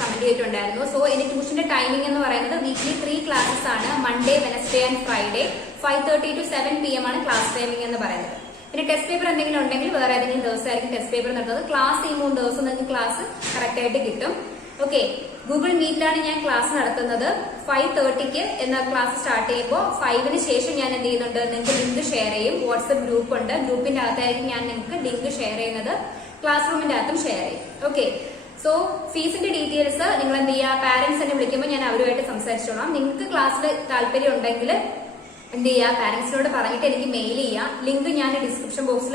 Comment ചെയ്തിട്ടുണ്ടായിരുന്നു. So എന്റെ ട്യൂഷന്റെ timing എന്ന് പറയുന്നത് വീക്ക്ലി 3 ക്ലാസ്സസ് ആണ്. Monday, Wednesday and Friday 5:30 to 7 PM ആണ് ക്ലാസ് ടൈമിംഗ് എന്ന് പറയുന്നത്. പിന്നെ ടെസ്റ്റ് പേപ്പർ എന്തെങ്കിലും ഉണ്ടെങ്കിൽ വേറെ ഏതെങ്കിലും ദിവസമായിരിക്കും ടെസ്റ്റ് പേപ്പർ നടത്തുന്നത്. ക്ലാസ് ഈ 3 ദിവസം നിങ്ങൾക്ക് ക്ലാസ് കറക്റ്റ് ആയിട്ട് കിട്ടും. ഓക്കെ, ഗൂഗിൾ മീറ്റിലാണ് ഞാൻ ക്ലാസ് നടത്തുന്നത്. 5:30 എന്ന ക്ലാസ് സ്റ്റാർട്ട് ചെയ്യുമ്പോൾ 5 ശേഷം ഞാൻ എന്ത് ചെയ്യുന്നുണ്ട്, നിങ്ങൾക്ക് ലിങ്ക് ഷെയർ ചെയ്യും. വാട്സ്ആപ്പ് ഗ്രൂപ്പ് ഉണ്ട്, ഗ്രൂപ്പിന്റെ അകത്തായിരിക്കും ഞാൻ നിങ്ങൾക്ക് ലിങ്ക് ഷെയർ ചെയ്യുന്നത്. ക്ലാസ് റൂമിന്റെ അകത്തും ഷെയർ ചെയ്യും. ഓക്കെ, സോ ഫീസിന്റെ ഡീറ്റെയിൽസ് നിങ്ങൾ എന്ത് ചെയ്യുക, പാരന്റ്സ് എന്നെ വിളിക്കുമ്പോൾ ഞാൻ അവരുമായിട്ട് സംസാരിച്ചോളാം. നിങ്ങൾക്ക് ക്ലാസ്സിൽ താല്പര്യം ഉണ്ടെങ്കിൽ എന്ത് ചെയ്യുക, പാരന്റ്സിനോട് പറഞ്ഞിട്ട് എനിക്ക് മെയിൽ ചെയ്യുക. ലിങ്ക് ഞാൻ ഡിസ്ക്രിപ്ഷൻ ബോക്സിൽ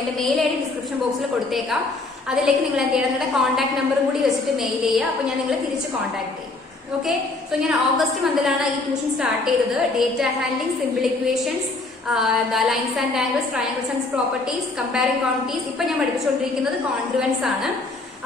എന്റെ മെയിൽ ഐ ഡി ഡിസ്ക്രിപ്ഷൻ ബോക്സിൽ കൊടുത്തേക്കാം. അതിലേക്ക് നിങ്ങൾ എന്ത് ചെയ്യണം, നിങ്ങളുടെ കോൺടാക്ട് നമ്പറും കൂടി വെച്ചിട്ട് മെയിൽ ചെയ്യുക. അപ്പൊ ഞാൻ നിങ്ങളെ തിരിച്ച് കോൺടാക്ട് ചെയ്യും. ഓക്കെ, സോ ഞാൻ ഓഗസ്റ്റ് മന്തിലാണ് ഈ ട്യൂഷൻ സ്റ്റാർട്ട് ചെയ്തത്. Data handling, simple equations, lines and angles, triangles and properties, comparing quantities. ഇപ്പൊ ഞാൻ പഠിപ്പിച്ചുകൊണ്ടിരിക്കുന്നത് കോൺഗ്രുവൻസ് ആണ്.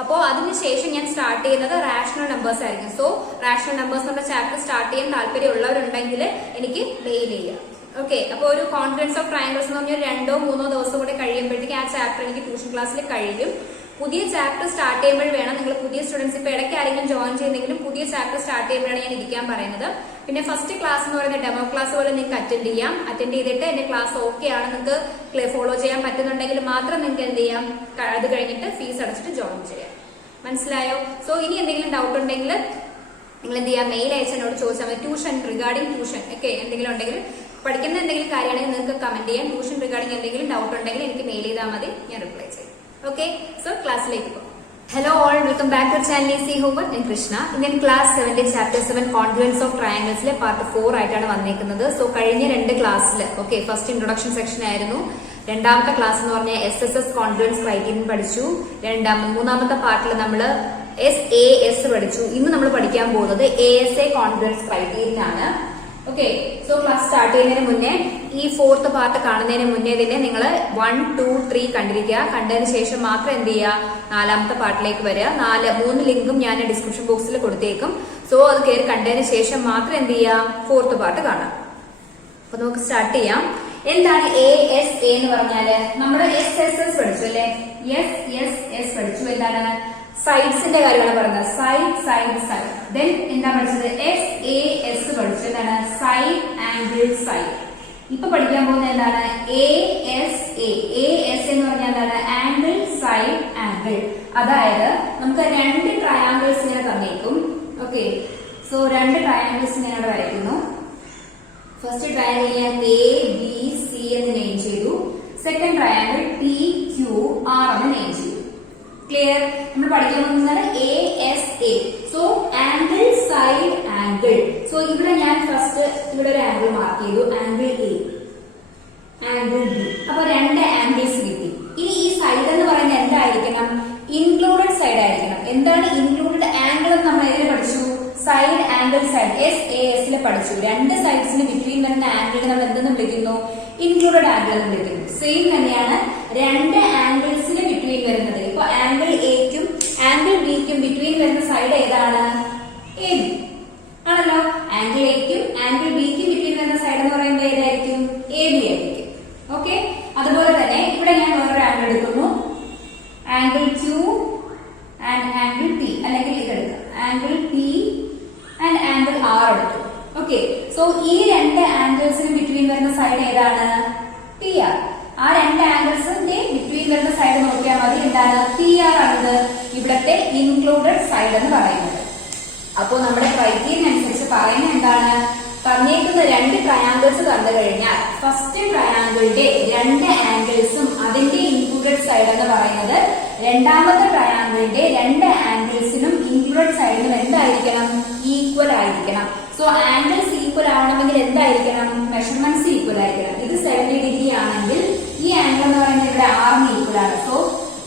അപ്പോൾ അതിനുശേഷം ഞാൻ സ്റ്റാർട്ട് ചെയ്യുന്നത് റാഷണൽ നമ്പേഴ്സ് ആയിരിക്കും. സോ റാഷണൽ നമ്പേഴ്സ് എന്ന ചാപ്റ്റർ സ്റ്റാർട്ട് ചെയ്യാൻ താല്പര്യമുള്ളവരുണ്ടെങ്കിൽ എനിക്ക് മെയിൽ ചെയ്യുക. ഓക്കെ, അപ്പോൾ ഒരു കോൺഫിഡൻസ് ഓഫ് ട്രയാങ്കിൾസ് എന്ന് പറഞ്ഞാൽ 2-3 ദിവസം കൂടെ കഴിയുമ്പോഴത്തേക്ക് ആ ചാപ്റ്റർ എനിക്ക് ട്യൂഷൻ ക്ലാസ്സിൽ കഴിയും. പുതിയ ചാപ്റ്റർ സ്റ്റാർട്ട് ചെയ്യുമ്പോൾ വേണം നിങ്ങൾ പുതിയ സ്റ്റുഡൻസ് ഇപ്പൊ ഇടയ്ക്ക് ആരെങ്കിലും ജോയിൻ ചെയ്യുന്നെങ്കിലും പുതിയ ചാപ്റ്റർ സ്റ്റാർട്ട് ചെയ്യുമ്പോഴാണ് ഞാൻ ഇരിക്കാൻ പറയുന്നത്. പിന്നെ ഫസ്റ്റ് ക്ലാസ് എന്ന് പറയുന്ന ഡെമോ ക്ലാസ് പോലെ നിങ്ങൾക്ക് അറ്റൻഡ് ചെയ്യാം. അറ്റൻഡ് ചെയ്തിട്ട് എന്റെ ക്ലാസ് ഓക്കെ ആണ്, നിങ്ങൾക്ക് ഫോളോ ചെയ്യാൻ പറ്റുന്നുണ്ടെങ്കിൽ മാത്രം നിങ്ങൾക്ക് എന്ത് ചെയ്യാം, അത് കഴിഞ്ഞിട്ട് ഫീസ് അടച്ചിട്ട് ജോയിൻ ചെയ്യാം. മനസ്സിലായോ? സോ ഇനി എന്തെങ്കിലും ഡൗട്ട് ഉണ്ടെങ്കിൽ നിങ്ങൾ എന്ത് ചെയ്യാം, മെയിൽ അയച്ചെന്നോട് ചോദിച്ചാൽ മതി. ട്യൂഷൻ റിഗാർഡിംഗ് ട്യൂഷൻ ഒക്കെ എന്തെങ്കിലും ഉണ്ടെങ്കിൽ, പഠിക്കുന്ന എന്തെങ്കിലും കാര്യമാണെങ്കിൽ നിങ്ങൾക്ക് കമന്റ് ചെയ്യാം. ട്യൂഷൻ റിഗാർഡിംഗ് എന്തെങ്കിലും ഡൗട്ട് ഉണ്ടെങ്കിൽ എനിക്ക് മെയിൽ ചെയ്താൽ മതി, ഞാൻ റിപ്ലൈ ചെയ്യും. ഓക്കെ, സോ ക്ലാസ്സിലേക്ക് പോകും. Hello all, welcome back to channel easy homework. ഞാൻ Krishna. Indian class 7 chapter 7 confidence of ട്രയാങ്കിൾസിലെ പാർട്ട് 4 ആയിട്ടാണ് വന്നേക്കുന്നത്. സോ കഴിഞ്ഞ 2 ക്ലാസ്സിൽ ഓക്കെ, ഫസ്റ്റ് ഇൻട്രൊഡക്ഷൻ സെക്ഷൻ ആയിരുന്നു. രണ്ടാമത്തെ ക്ലാസ് എന്ന് പറഞ്ഞാൽ SSS കോൺഫിഡൻസ് ക്രൈറ്റീരിയൻ പഠിച്ചു. മൂന്നാമത്തെ പാർട്ടിൽ നമ്മൾ SAS പഠിച്ചു. ഇന്ന് നമ്മൾ പഠിക്കാൻ പോകുന്നത് ASA കോൺഫിഡൻസ് ക്രൈറ്റീരിയൻ ആണ്. ഓക്കെ, സോ ക്ലാസ് സ്റ്റാർട്ട് ചെയ്യുന്നതിന് മുന്നേ ഈ 4th പാർട്ട് കാണുന്നതിന് മുന്നേ തന്നെ നിങ്ങൾ 1, 2, 3 കണ്ടിരിക്കുക. കണ്ടതിന് ശേഷം മാത്രം എന്ത് ചെയ്യുക, 4ാമത്തെ പാർട്ടിലേക്ക് വരിക. 3 ലിങ്കും ഞാൻ ഡിസ്ക്രിപ്ഷൻ ബോക്സിൽ കൊടുത്തേക്കും. സോ അത് കയറി കണ്ടതിന് ശേഷം മാത്രം എന്ത് ചെയ്യുക, 4th പാർട്ട് കാണാം. അപ്പൊ നമുക്ക് സ്റ്റാർട്ട് ചെയ്യാം. എന്താണ് ASA എന്ന് പറഞ്ഞാല്, നമ്മുടെ SSS പഠിച്ചു അല്ലെ, SSS പഠിച്ചു. എന്താണ്, സൈഡ്സിന്റെ കാര്യമാണ് പറയുന്നത്. സൈഡ്. ദെൻ എന്താ പഠിച്ചത്, SAS പഠിച്ചു. എന്താണ്, സൈഡ് ആംഗിൾ സൈഡ്. ഇപ്പൊ പഠിക്കാൻ പോകുന്നത് എന്താണ്, ASA എന്ന് പറഞ്ഞാൽ എന്താണ്, ആംഗിൾ സൈഡ് ആംഗിൾ. അതായത് നമുക്ക് 2 ട്രയാങ്കിൾസ് ഇങ്ങനെ തന്നേക്കും. ഓക്കെ, സോ 2 ട്രയാങ്കിൾസ് ഇങ്ങനെ അവിടെ വരയ്ക്കുന്നു. ഫസ്റ്റ് ട്രയാങ്കിൾ ഞാൻ ABC എന്ന് നെയിം ചെയ്തു. സെക്കൻഡ് ട്രയാങ്കിൾ PQR എന്ന് നെയിം ചെയ്തു. ക്ലിയർ? നമ്മൾ പഠിക്കാൻ പോകുന്നത് ASA. So angle side angle. So ഇവിടെ ഞാൻ ഫസ്റ്റ് ഇവിടെ ഒരു ആംഗിൾ മാർക്ക് ചെയ്തു, ആംഗിൾ A, ആംഗിൾ B. അപ്പൊ 2 ആംഗിൾസ് കിട്ടി. ഇനി ഈ സൈഡ് എന്ന് പറയുന്നത് എന്തായിരിക്കണം, ഇൻക്ലൂഡഡ് സൈഡ് ആയിരിക്കണം. എന്താണ് ഇൻക്ലൂഡഡ് ആംഗിൾ എന്ന് നമ്മൾ എങ്ങനെ പഠിച്ചു, സൈഡ് ആംഗിൾ സൈഡ് SAS പഠിച്ചു. 2 സൈഡ്സിന് ബിറ്റ്വീൻ വരുന്ന ആംഗിൾ നമ്മൾ എന്തെന്ന് വിളിക്കുന്നു, ഇൻക്ലൂഡഡ് ആംഗിൾ എന്ന് വിളിക്കുന്നു. സെയിം തന്നെയാണ് 2 ആംഗിൾസിന് ബിറ്റ്വീൻ വരുന്നത്. ഇപ്പൊ ആംഗിൾ Aക്കും ആംഗിൾ Bക്കും ബിറ്റ്വീൻ വരുന്ന സൈഡ് ഏതാണ്, AB ആണല്ലോ. ആംഗിൾ Aക്കും ആംഗിൾ Bക്കും ബിറ്റ്വീൻ വരുന്ന സൈഡ് എന്ന് പറയുന്നത് ഏതായിരിക്കും, AB ആയിരിക്കും. ഓക്കെ, അതുപോലെ തന്നെ ഇവിടെ ഞാൻ വേറൊരു ആംഗിൾ എടുക്കുന്നു, angle Q and angle P, അല്ലെങ്കിൽ ഇതെടുക്കാം, angle P and angle R എടുത്തു. ഓക്കെ, സോ ഈ 2 ആംഗിൾസിന് ബിറ്റ്വീൻ വരുന്ന സൈഡ് ഏതാണ്, PR. ആ 2 ആംഗിൾസിന്റെ ബിറ്റ്വീൻ വരുന്ന സൈഡ് നോക്കിയാൽ മതി. എന്താണ്, PR ആണത് ഇവിടത്തെ ഇൻക്ലൂഡഡ് സൈഡ് എന്ന് പറയുന്നത്. അപ്പോ നമ്മുടെ ക്രൈറ്റീരിയൻ അനുസരിച്ച് പറയുന്നത് എന്താണ്, തന്നേക്കുന്ന 2 ട്രയാങ്കിൾസ് കണ്ടു കഴിഞ്ഞാൽ ഫസ്റ്റ് ട്രയാങ്കിളിന്റെ 2 ആംഗിൾസും അതിന്റെ ഇൻക്ലൂഡഡ് സൈഡ് എന്ന് പറയുന്നത് രണ്ടാമത്തെ ട്രയാങ്കിളിന്റെ 2 ആംഗിൾസിനും ഇൻക്ലൂഡഡ് സൈഡിനും എന്തായിരിക്കണം, ഈക്വൽ ആയിരിക്കണം. സോ ആംഗിൾസ് ഈക്വൽ ആവണമെങ്കിൽ എന്തായിരിക്കണം, മെഷർമെന്റ്സ് ഈക്വൽ ആയിരിക്കണം. ഇത് 70 ഡിഗ്രി ആണെങ്കിൽ ഈ ആംഗിൾ എന്ന് പറയുന്നത് ഇവിടെ R ന് ഈക്വൽ ആണ്. സോ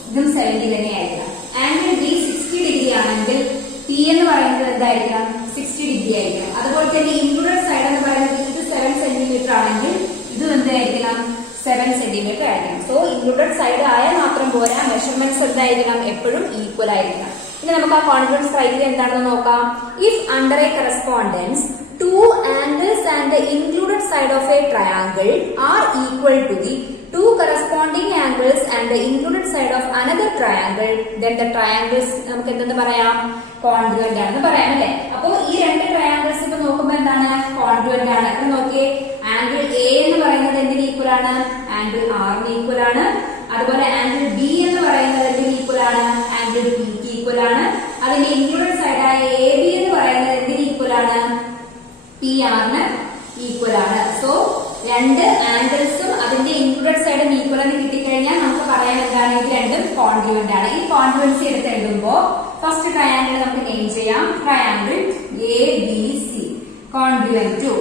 ഇതും 70 തന്നെ ആയിരിക്കണം. ആംഗിൾ B 60 ഡിഗ്രി ആണെങ്കിൽ P എന്ന് പറയുന്നത് എന്തായിരിക്കണം, 60 ഡിഗ്രി ആയിരിക്കണം. അതുപോലെ തന്നെ ഇൻക്ലൂഡഡ് സൈഡ് എന്ന് പറയുന്നത് ഇത് 7 സെന്റിമീറ്റർ ആണെങ്കിൽ ഇതും എന്തായിരിക്കണം, 7 സെന്റിമീറ്റർ ആയിരിക്കണം. സോ ഇൻക്ലൂഡഡ് സൈഡ് ആയാൽ മാത്രം പോരാ, മെഷർമെന്റ്സ് എന്തായിരിക്കണം, എപ്പോഴും ഈക്വൽ ആയിരിക്കണം. ഇനി നമുക്ക് ആ കോൺഫിഡൻസ് ക്രൈറ്റീരിയ എന്താണെന്ന് നോക്കാം. If under A correspondence 2 angles and the included side of a triangle are equal to the 2 corresponding angles and the included side of another triangle, then the triangles നമുക്ക് എന്തെന്ന് പറയാം, congruent ആണെന്ന് പറയാം അല്ലെ. അപ്പൊ ഈ രണ്ട് ട്രയാങ്കിൾസ് ഇപ്പൊ നോക്കുമ്പോ എന്താണ് കോൺഗ്രുവന്റ് ആണ്. അപ്പൊ നോക്കിയേ ആംഗിൾ എ എന്ന് പറയുന്നത് എന്തിന് ഈക്വൽ ആണ്? ആംഗിൾ ആറിന് ഈക്വൽ ആണ്. അതുപോലെ ആംഗിൾ ബി എന്ന് പറയുന്നത് എന്തിന് ഈക്വൽ ആണ്? ആംഗിൾ ബിക്ക് ഈക്വൽ ആണ്. അതിന്റെ ഇൻക്ലൂഡഡ് സൈഡായ എ ബി എന്ന് പറയുന്നത് എന്തിന് ഈക്വൽ ആണ്? പി ആറിന് ഈക്വൽ ആണ്. സോ രണ്ട് ആംഗിൾസും അതിന്റെ ഇൻക്ലൂഡഡ് സൈഡും ഈക്വൽ എന്ന് കിട്ടിക്കഴിഞ്ഞാൽ നമുക്ക് പറയാൻ എന്താണ്? ഇത് രണ്ടും കോൺഗ്രുവന്റ് ആണ്. ഈ കോൺഗ്രുവൻസി എടുത്ത് എഴുതുമ്പോ ഫസ്റ്റ് ട്രയാങ്കിൾ നമുക്ക് നെയിം ചെയ്യാം. Triangle A B C congruent to.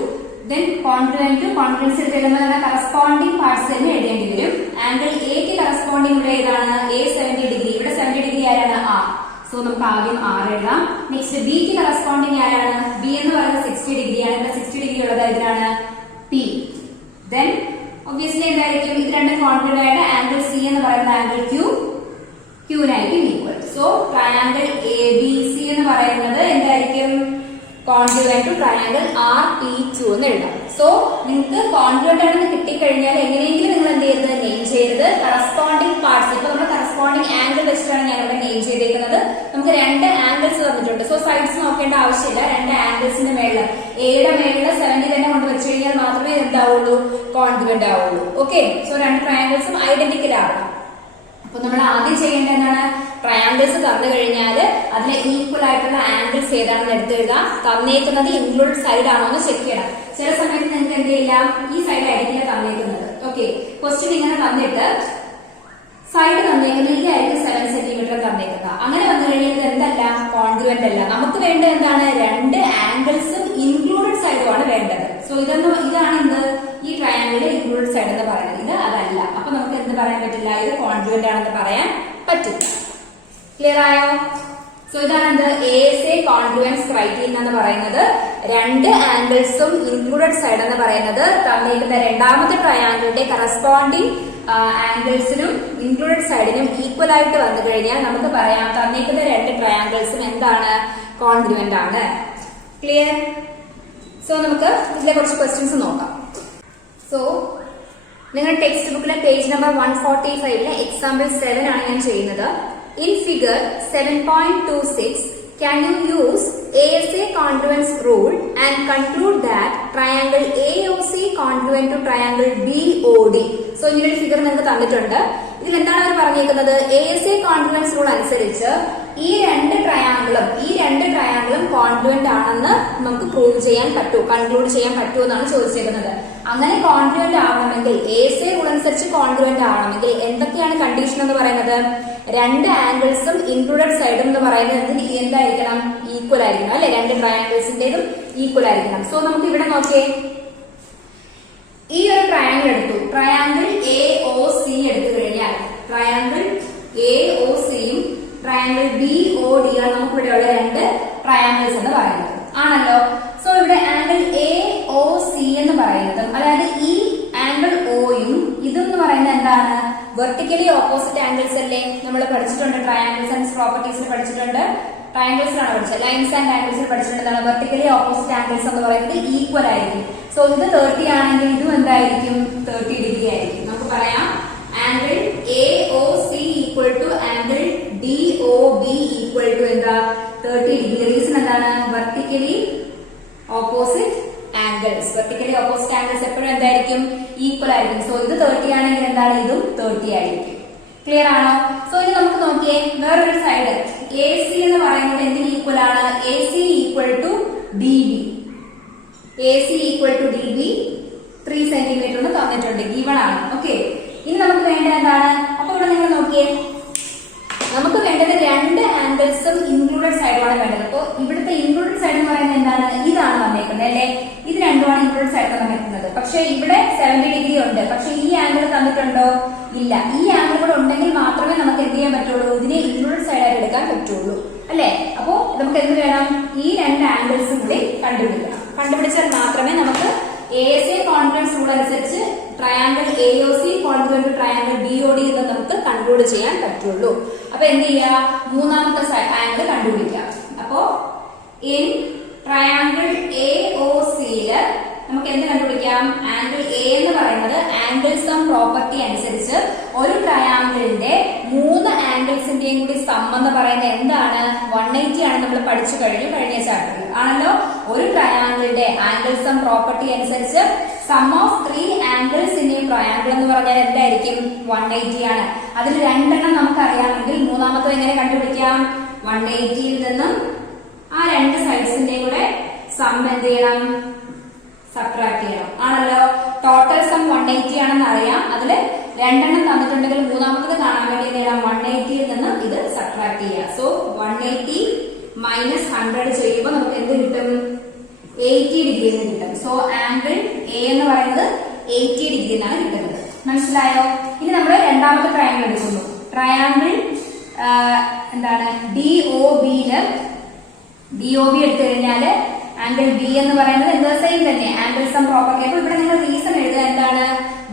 Then congruent to congruency എടുത്ത് എഴുതുമ്പോൾ കറസ്പോണ്ടിങ് പാർട്സ് തന്നെ എഴുതേണ്ടി വരും. ആംഗിൾ എക്ക് കറസ്പോണ്ടിങ് ഇവിടെ ഏതാണ്? A 70 degree. ഇവിടെ 70 ഡിഗ്രി ആരാണ്? ആർ. സോ നമുക്ക് ആദ്യം ആർ എഴുതാം. നെക്സ്റ്റ് ബിക്ക് കറസ്പോണ്ടിങ് ആരാണ്? ബി എന്ന് പറയുന്നത് 60 ഡിഗ്രി ആണ്. ഇവിടെ 60 ഡിഗ്രി ഉള്ളത് ഇതിനാണ് പി. ദെൻ ഒബ്വിയസ്ലി എന്തായിരിക്കും? ഇത് രണ്ടും കോൺഗ്രുവന്റ് ആയിട്ട് ആംഗിൾ സി എന്ന് പറയുന്ന ആംഗിൾ ക്യൂനായിരിക്കും equal. So triangle A B C എന്ന് പറയുന്നത് എന്തായിരിക്കും? Congruent to triangle R P 2 എന്ന് എഴുതാം. സോ നിങ്ങൾക്ക് കോൺഗ്രുവന്റ് ആണെന്ന് കിട്ടിക്കഴിഞ്ഞാൽ എങ്ങനെയെങ്കിലും നിങ്ങൾ എന്ത് ചെയ്യരുത്? നെയിം ചെയ്യരുത്. കറസ്പോണ്ടിങ് പാർട്സ് ഇപ്പൊ നമ്മൾ കറസ്പോണ്ടിങ് ആംഗിൾ വെച്ചിട്ടാണ് ഞാൻ ഇവിടെ നെയിം ചെയ്തേക്കുന്നത്. നമുക്ക് രണ്ട് ആംഗിൾസ് തന്നിട്ടുണ്ട്. സോ സൈഡ്സ് നോക്കേണ്ട ആവശ്യമില്ല. രണ്ട് ആംഗിൾസിന്റെ മേളില് എയുടെ മേളില് 70 തന്നെ കൊണ്ട് വെച്ച് കഴിഞ്ഞാൽ മാത്രമേ എന്താവുള്ളൂ? കോൺഗ്രുവന്റ് ആവുള്ളൂ. ഓക്കെ. സോ രണ്ട് ട്രയാങ്കിൾസും ഐഡന്റിക്കൽ ആവണം. അപ്പൊ നമ്മൾ ആദ്യം ചെയ്യേണ്ട എന്താണ്? ട്രയാങ്കിൾസ് തന്നു കഴിഞ്ഞാൽ അതിന് ഈക്വൽ ആയിട്ടുള്ള ആംഗിൾസ് ഏതാണെന്ന് എടുത്തെഴുതാം. തന്നേക്കുന്നത് ഇൻക്ലൂഡഡ് സൈഡ് ആണോ എന്ന് ചെക്ക് ചെയ്യണം. ചില സമയത്ത് നിങ്ങൾക്ക് എന്ത് ചെയ്യാം? ഈ സൈഡ് ആയിരിക്കില്ല തന്നേക്കുന്നത്. ഓക്കെ. ക്വസ്റ്റ്യൻ ഇങ്ങനെ തന്നിട്ട് സൈഡ് തന്നേക്കുന്നത് ഇതായിരിക്കും 7 സെന്റിമീറ്റർ തന്നേക്കുക. അങ്ങനെ വന്നു കഴിഞ്ഞാൽ ഇത് എന്തല്ല? കോൺഗ്രുവന്റ് അല്ല. നമുക്ക് വേണ്ടത് എന്താണ്? രണ്ട് ആംഗിൾസും ഇൻക്ലൂഡഡ് സൈഡും ആണ് വേണ്ടത്. സോ ഇതാണ് എന്ത്? ഈ ട്രയാങ്കിളിന്റെ ഇൻക്ലൂഡഡ് സൈഡ് എന്ന് പറയുന്നത്. ഇത് അതല്ല. അപ്പൊ നമുക്ക് എന്ത് പറയാൻ പറ്റില്ല? ഇത് കോൺഗ്രുവന്റ് ആണെന്ന് പറയാൻ പറ്റില്ല. ക്ലിയർ ആയോ? സോ ഇതാണ് എന്ത്? എ കോൺഗ്രുവൻസ് ക്രൈറ്റീരിയൻ എന്ന് പറയുന്നത്. രണ്ട് ആംഗിൾസും ഇൻക്ലൂഡഡ് സൈഡ് എന്ന് പറയുന്നത് തന്നിരിക്കുന്ന രണ്ടാമത്തെ ട്രയാങ്കിളിന്റെ കറസ്പോണ്ടിങ് ആംഗിൾസിനും ഇൻക്ലൂഡഡ് സൈഡിനും ഈക്വൽ ആയിട്ട് വന്നു കഴിഞ്ഞാൽ നമുക്ക് പറയാം തന്നിരിക്കുന്ന രണ്ട് ട്രയാങ്കിൾസും എന്താണ്? കോൺഗ്രുവന്റ് ആണ്. ക്ലിയർ? സോ നമുക്ക് ഇതിലെ കുറച്ച് ക്വസ്റ്റ്യൻസ് നോക്കാം. സോ നിങ്ങളുടെ ടെക്സ്റ്റ് ബുക്കിലെ പേജ് നമ്പർ 145 എക്സാമ്പിൾ 7 ആണ് ഞാൻ ചെയ്യുന്നത്. In figure 7.26, can you use ASA congruence rule and conclude that triangle AOC congruent to triangle BOD? So ഇങ്ങനെ ഒരു ഫിഗർ നിങ്ങൾക്ക് തന്നിട്ടുണ്ട്. ഇതിൽ എന്താണ് അവർ പറഞ്ഞേക്കുന്നത്? ASA congruence rule അനുസരിച്ച് ഈ രണ്ട് ട്രയാങ്കിളും കോൺഗ്രുവന്റ് ആണെന്ന് നമുക്ക് പ്രൂവ് ചെയ്യാൻ പറ്റൂ, കൺക്ലൂഡ് ചെയ്യാൻ പറ്റൂ എന്നാണ് ചോദിച്ചേക്കുന്നത്. അങ്ങനെ കോൺഗ്രുവന്റ് ആവണമെങ്കിൽ ASA റൂൾ അനുസരിച്ച് കോൺഗ്രുവന്റ് ആവണമെങ്കിൽ എന്തൊക്കെയാണ് കണ്ടീഷൻ എന്ന് പറയുന്നത്? രണ്ട് ആംഗിൾസും ഇൻക്ലൂഡഡ് സൈഡും എന്ന് പറയുന്നത് എന്തായിരിക്കണം? ഈക്വൽ ആയിരിക്കണം അല്ലെ? രണ്ട് ട്രയാങ്കിൾസിന്റേതും ഈക്വൽ ആയിരിക്കണം. സോ നമുക്ക് ഇവിടെ നോക്കിയേ, ഈ ഒരു ട്രയാങ്കിൾ എടുത്തു. ട്രയാങ്കിൾ AOC എടുത്തു കഴിഞ്ഞാൽ ട്രയാങ്കിൾ AOCയും ട്രയാങ്കിൾ BOD ആണ് നമുക്ക് ഇവിടെയുള്ള രണ്ട് ട്രയാങ്കിൾസ് എന്ന് പറയുന്നത് ആണല്ലോ. സോ ഇവിടെ ആംഗിൾ AOC എന്ന് പറയുന്നതും അതായത് ഈ ആംഗിൾ ഓയും ഇതെന്ന് പറയുന്നത് എന്താണ്? വെർട്ടിക്കലി ഓപ്പോസിറ്റ് ആംഗിൾസ് അല്ലേ? നമ്മൾ പഠിച്ചിട്ടുണ്ട്. ട്രയാങ്കിൾസ് ആൻഡ് പ്രോപ്പർട്ടീസിൽ പഠിച്ചിട്ടുണ്ട്. ട്രയാങ്കിൾസിലാണ് പഠിച്ചത്. ലൈൻസ് ആൻഡ് ആംഗിൾസിൽ പഠിച്ചിട്ടുണ്ട്. വെർട്ടിക്കലി ഓപ്പോസിറ്റ് ആംഗിൾസ് എന്ന് പറയുന്നത് ഈക്വൽ ആയിരിക്കും. സോ ഇത് 30 ആണെങ്കിൽ ഇതും എന്തായിരിക്കും? 30 ഡിഗ്രി ആയിരിക്കും. നമുക്ക് പറയാം angle AOC equal to angle DOB equal to എന്താ? 30 ഡിഗ്രി. റീസൺ എന്താണ്? Vertically opposite angles. Vertically opposite angles എപ്പോഴും എന്തായിരിക്കും? ഈക്വൽ ആയിരിക്കും. സോ ഇത് 30 ആണെങ്കിൽ എന്താണ്? ഇതും 30 ആയിരിക്കും. ക്ലിയർ ആണോ? സോ ഇനി നമുക്ക് നോക്കിയേ വേറൊരു സൈഡ് AC എന്ന് പറയുന്നത് എന്തിന് ഈക്വൽ ആണ്? AC equal to DB. AC equal to DB 3 centimetre എന്ന് തന്നിട്ടുണ്ട്. ഗിവൺ ആണ്. ഓക്കെ. ഇനി നമുക്ക് വേണ്ടത് എന്താണ്? അപ്പൊ ഇവിടെ നിങ്ങൾ നോക്കിയേ, നമുക്ക് വേണ്ടത് രണ്ട് ആംഗിൾസും ഇൻക്ലൂഡഡ് സൈഡുമാണ് വേണ്ടത്. അപ്പോൾ ഇവിടുത്തെ ഇൻക്ലൂഡഡ് സൈഡ് എന്ന് പറയുന്നത് എന്താണ്? ഇതാണ് വന്നേക്കുന്നത് അല്ലെ? ഇത് രണ്ടുമാണ് ഇൻക്ലൂഡഡ് സൈഡ് തന്നിരിക്കുന്നത്. പക്ഷെ ഇവിടെ 70 ഡിഗ്രി ഉണ്ട്. പക്ഷെ ഈ ആംഗിൾ തന്നിട്ടുണ്ടോ? ഇല്ല. ഈ ആംഗിൾ കൂടെ ഉണ്ടെങ്കിൽ മാത്രമേ നമുക്ക് എന്ത് ചെയ്യാൻ പറ്റുള്ളൂ? ഇതിനെ ഇൻക്ലൂഡഡ് സൈഡായിട്ട് എടുക്കാൻ പറ്റുള്ളൂ അല്ലെ? അപ്പോ നമുക്ക് എന്ത് വേണം? ഈ രണ്ട് ആംഗിൾസും കൂടി കണ്ടുപിടിക്കണം. കണ്ടുപിടിച്ചാൽ മാത്രമേ നമുക്ക് ASA കോൺഗ്രുവൻസ് റൂൾ അനുസരിച്ച് triangle AOC congruent to triangle BOD എന്ന് നമുക്ക് കൺക്ലൂഡ് ചെയ്യാൻ പറ്റുള്ളൂ. അപ്പൊ എന്ത് ചെയ്യാ? മൂന്നാമത്തെ ആംഗിൾ കണ്ടുപിടിക്കാം. അപ്പോ ട്രയാങ്കിൾ AOC നമുക്ക് എന്ത് കണ്ടുപിടിക്കാം? ആംഗിൾ A എന്ന് പറയുന്നത് ആംഗിൾ സം പ്രോപ്പർട്ടി അനുസരിച്ച് ഒരു ട്രയാംഗിളിന്റെ 3 ആംഗിൾസിന്റെയും കൂടി സം എന്ന് പറയുന്നത് എന്താണ്? 180 ആണ്. നമ്മൾ പഠിച്ചു കഴിഞ്ഞ ചാപ്റ്ററിൽ ആണല്ലോ. ഒരു ട്രയാംഗിളിന്റെ ആംഗിൾ സം പ്രോപ്പർട്ടി അനുസരിച്ച് sum of 3 angles in a triangle എന്ന് പറഞ്ഞാൽ എന്തായിരിക്കും? 180 ആണ്. അതിൽ 2 എണ്ണം നമുക്കറിയാമെങ്കിൽ മൂന്നാമത്തെ എങ്ങനെ കണ്ടുപിടിക്കാം? 180യിൽ നിന്നും ആ 2 സൈഡ്സിന്റെയും കൂടെ സം എന്ത് ചെയ്യണം? സബ്ട്രാക്ട് ചെയ്യണം ആണല്ലോ. ടോട്ടൽ സം 180 ആണെന്ന് അറിയാം. അതില് 2 എണ്ണം തന്നിട്ടുണ്ടെങ്കിൽ മൂന്നാമത്തത് കാണാൻ വേണ്ടി എന്ത് ചെയ്യണം? 180യിൽ നിന്നും ഇത് സബ്ട്രാക്ട് ചെയ്യാം. സോ 180 മൈനസ് 100 ചെയ്യുമ്പോൾ നമുക്ക് എന്ത് കിട്ടും? 80 ഡിഗ്രി എന്ന് കിട്ടും. സോ ആംഗിൾ എ എന്ന് പറയുന്നത് 80 ഡിഗ്രി എന്നാണ് കിട്ടുന്നത്. മനസ്സിലായോ? ഇനി നമ്മൾ രണ്ടാമത്തെ ട്രയാംഗിൾ എടുക്കുന്നു. ട്രയാംഗിൾ എന്താണ്? DOB എടുത്തു കഴിഞ്ഞാല് ആംഗിൾ ബി എന്ന് പറയുന്നത് എന്താ? സെയിം തന്നെ ആംഗിൾ സം പ്രോപ്പർട്ടി. അപ്പൊ ഇവിടെ നിങ്ങൾ റീസൺ എഴുതുക എന്താണ്?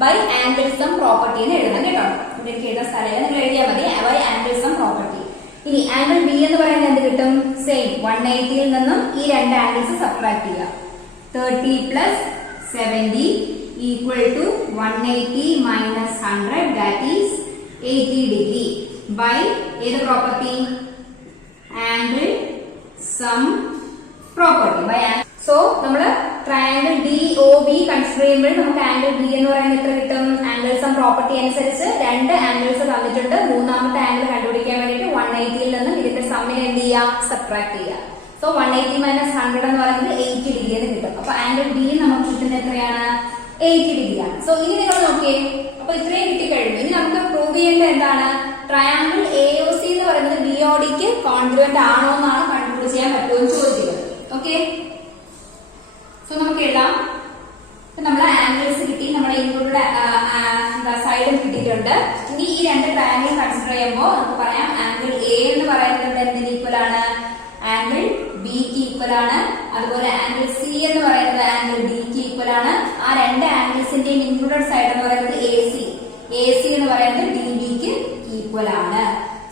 ബൈ ആംഗിൾ സം പ്രോപ്പർട്ടി എന്ന് എഴുതണം കേട്ടോ. ഇവിടെ എനിക്ക് എഴുതാൻ സ്ഥലമില്ല, നിങ്ങൾ എഴുതിയാൽ മതി ബൈ ആംഗിൾ സം പ്രോപ്പർട്ടി. ഇനി ആംഗിൾ ബി എന്ന് പറയുന്നത് എന്ത് കിട്ടും? സെയിം 180യിൽ നിന്നും ഈ 2 ആംഗിൾസ് സബ്ട്രാക്ട് ചെയ്യുക. 30 plus 70 equal to 180 minus 100 that is 80 degree by ഏത് property? Angle sum property by. So നമ്മള് ട്രയാംഗിൾ DOB കൺസിഡർ ചെയ്യുമ്പോൾ നമുക്ക് ആംഗിൾ ബി എന്ന് പറയുന്നത് എത്ര കിട്ടും? ആംഗിൾ സം പ്രോപ്പർട്ടി അനുസരിച്ച് 2 ആംഗിൾസ് തന്നിട്ടുണ്ട്. മൂന്നാമത്തെ ആംഗിൾ കണ്ടുപിടിക്കാൻ വേണ്ടിയിട്ട് 180യിൽ നിന്നും ഇതിന്റെ സമ്മിനെ എന്ത് ചെയ്യുക? സബ്ട്രാക്ട് ചെയ്യുക. സോ 180 മൈനസ് 100 എന്ന് പറയുന്നത് 80 ഡിഗ്രി എന്ന് കിട്ടും. അപ്പൊ ആംഗിൾ ബി നമുക്ക് കിട്ടുന്നത് എത്രയാണ്? 80 ഡിഗ്രിയാണ്. സോ ഇനി നിങ്ങൾ നോക്കിയേ, അപ്പൊ ഇത്രയും കിട്ടിക്കഴിഞ്ഞു. ഇനി നമുക്ക് പ്രൂവ് ചെയ്യേണ്ടത് എന്താണ്? ട്രയാംഗിൾ AOC എന്ന് പറയുന്നത് BODക്ക് കോൺഗ്രുവന്റ് ആണോ എന്നാണ് കൺക്ലൂഡ് ചെയ്യാൻ പറ്റുമോ എന്ന് ചോദിക്കുന്നത്. ഓക്കെ, സോ നമുക്ക് എഴുതാം. നമ്മൾ ആംഗിൾസ് കിട്ടി, നമ്മുടെ ഇൻക്ലൂഡ് സൈഡും കിട്ടിയിട്ടുണ്ട്. ഇനി ഈ 2 ട്രയാംഗിൾ കൺസിഡർ ചെയ്യുമ്പോൾ നമുക്ക് പറയാം ആംഗിൾ എ എന്ന് പറയുന്നത് എന്തിന് ഈക്വൽ ആണ്? ആംഗിൾ ബിക്ക് ഈക്വൽ ആണ്. അതുപോലെ ആംഗിൾ സി എന്ന് പറയുന്നത് ആംഗിൾ ഡിക്ക് ഈക്വൽ ആണ്. ആ 2 ആംഗിൾസിന്റെയും ഇൻക്ലൂഡഡ് സൈഡ് എന്ന് പറയുന്നത് AC എന്ന് പറയുന്നത് DBക്ക് ഈക്വൽ ആണ്.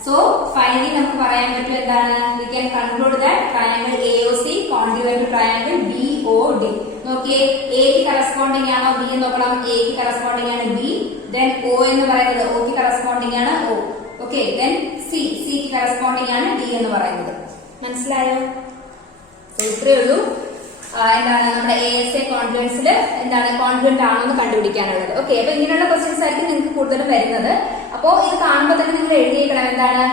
സോ ഫൈനലി നമുക്ക് പറയാൻ പറ്റും എന്താണ്? We can conclude that triangle AOC congruent to triangle BOD. നോക്കിയേ, എക്ക് കറസ്പോണ്ടിങ് ആണോ ബി എന്ന് നോക്കണം. എക്ക് കറസ്പോണ്ടിങ് ആണ് ബി. ദെൻ O എന്ന് പറയുന്നത് Oക്ക് കറസ്പോണ്ടിങ് ആണ് O. ഓക്കെ, ദെൻ സിക്ക് കറസ്പോണ്ടിങ് ആണ് D എന്ന് പറയുന്നത്. മനസ്സിലായോ? ഇത്രയേ ഉള്ളൂ. എന്താണ് നമ്മുടെ ASA കോൺഫിഡൻസിൽ എന്താണ് കോൺഫിഡന്റ് ആണോ എന്ന് കണ്ടുപിടിക്കാനുള്ളത്. ഓക്കെ, അപ്പൊ ഇങ്ങനെയുള്ള ക്വസ്റ്റ്യൻസ് ആയിരിക്കും നിങ്ങൾക്ക് കൂടുതലും വരുന്നത്. അപ്പോ ഇത് കാണുമ്പോൾ തന്നെ നിങ്ങൾ എഴുതിയേക്കണം എന്താണ്?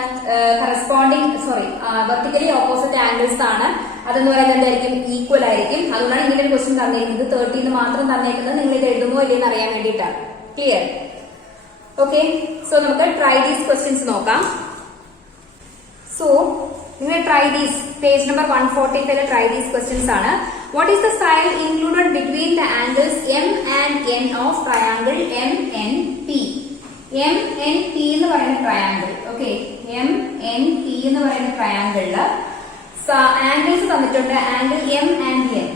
വെർട്ടിക്കലി ഓപ്പോസിറ്റ് ആംഗിൾസ് ആണ്. അതെന്ന് പറയുന്നത് എന്തായിരിക്കും? ഈക്വൽ ആയിരിക്കും. അതുകൊണ്ടാണ് ഇങ്ങനെ ഒരു ക്വസ്റ്റ്യൻ തന്നിരിക്കുന്നത്. 30 മാത്രം തന്നേക്കുന്നത് നിങ്ങൾ ഇത് എഴുതുമോ ഇല്ലെന്ന് അറിയാൻ വേണ്ടിയിട്ടാണ്. ക്ലിയർ? ഓക്കെ, സോ നമുക്ക് ട്രൈ ദീസ് ക്വസ്റ്റ്യൻസ് നോക്കാം. സോ നിങ്ങൾ try these page number 145 try these questions ആണ്. What is the side included between the angles M and N of triangle MNP? MNP എന്ന് പറയുന്ന ട്രയാംഗിൾ. ഓക്കെ, MNP എന്ന് പറയുന്ന ട്രയാംഗിളില് angles തന്നിട്ടുണ്ട്. Angle M and N.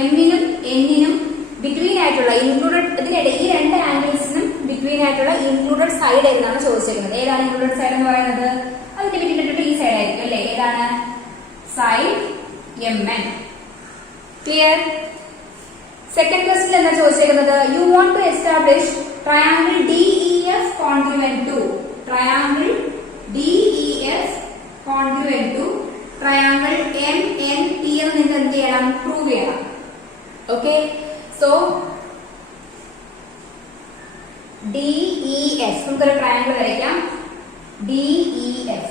എമ്മിനും എന്നിനും between ആയിട്ടുള്ള included, ഇതിനിടെ ഈ 2 ആംഗിൾസിനും ബിറ്റ്വീൻ ആയിട്ടുള്ള ഇൻക്ലൂഡഡ് സൈഡ് ഏതാണ് ചോദിച്ചിരിക്കുന്നത്. ഏതാണ് ഇൻക്ലൂഡഡ് സൈഡ് എന്ന് പറയുന്നത്? അതിന്റെ ബിറ്റ്വീൻ ഈ സൈഡ് ആയിരിക്കും അല്ലെ? ഏതാണ്? Side MN. Clear? Second question എന്താ ചോദിച്ചിരിക്കുന്നത്? You want to establish triangle DEF congruent to triangle DEF congruent to triangle MNP എന്ന് നിങ്ങൾക്ക് എന്ത് ചെയ്യണം? പ്രൂവ് ചെയ്യണം. ഓക്കെ, സോ DEF നമുക്കൊരു ട്രയാംഗിൾ വരയ്ക്കാം. DEF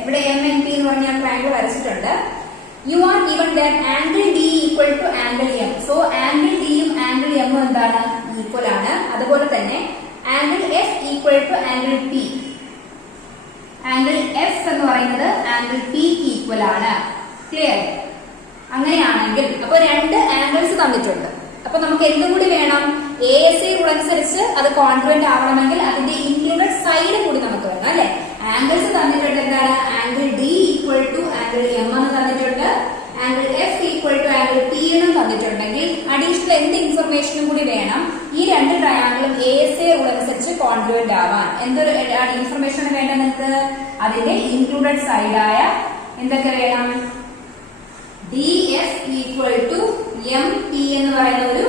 ഇവിടെ MNP എന്ന് പറഞ്ഞ ട്രയാംഗിൾ വരച്ചിട്ടുണ്ട്. You are given that angle D equal to angle M. So angle Dയും ആംഗിൾ M എന്താണ്? ഈക്വൽ ആണ്. അതുപോലെ തന്നെ angle F equal to angle P. Angle F എന്ന് പറയുന്നത് ആംഗിൾ P ക്ക് ഈക്വൽ ആണ്. ക്ലിയർ? അങ്ങനെയാണെങ്കിൽ അപ്പൊ 2 ആംഗിൾസ് തന്നിട്ടുണ്ട്. അപ്പൊ നമുക്ക് എന്തും കൂടി വേണം? ASA റൂൾ അനുസരിച്ച് അത് കോൺഗ്രുവന്റ് ആവണമെങ്കിൽ അതിന്റെ ഇൻക്ലൂഡഡ് സൈഡ് കൂടി നമുക്ക് വേണം അല്ലെ? ആംഗിൾസ് തന്നിട്ടുണ്ട്. എന്താണ്? Angle D equal to angle M എന്ന് തന്നിട്ടുണ്ട്. Angle F equal to angle P എന്നും തന്നിട്ടുണ്ടെങ്കിൽ അഡീഷണൽ എന്ത് ഇൻഫർമേഷനും കൂടി വേണം? ഈ 2 ട്രയാംഗിളും ASA റൂൾ അനുസരിച്ച് കോൺഗ്രുവന്റ് ആവാൻ എന്തൊരു ഇൻഫർമേഷൻ വേണ്ട നിങ്ങൾക്ക്? അതിന്റെ ഇൻക്ലൂഡഡ് സൈഡായ എന്തൊക്കെ വേണം? DF ഈക്വൽ ടു MP എന്ന് പറയുന്ന ഒരു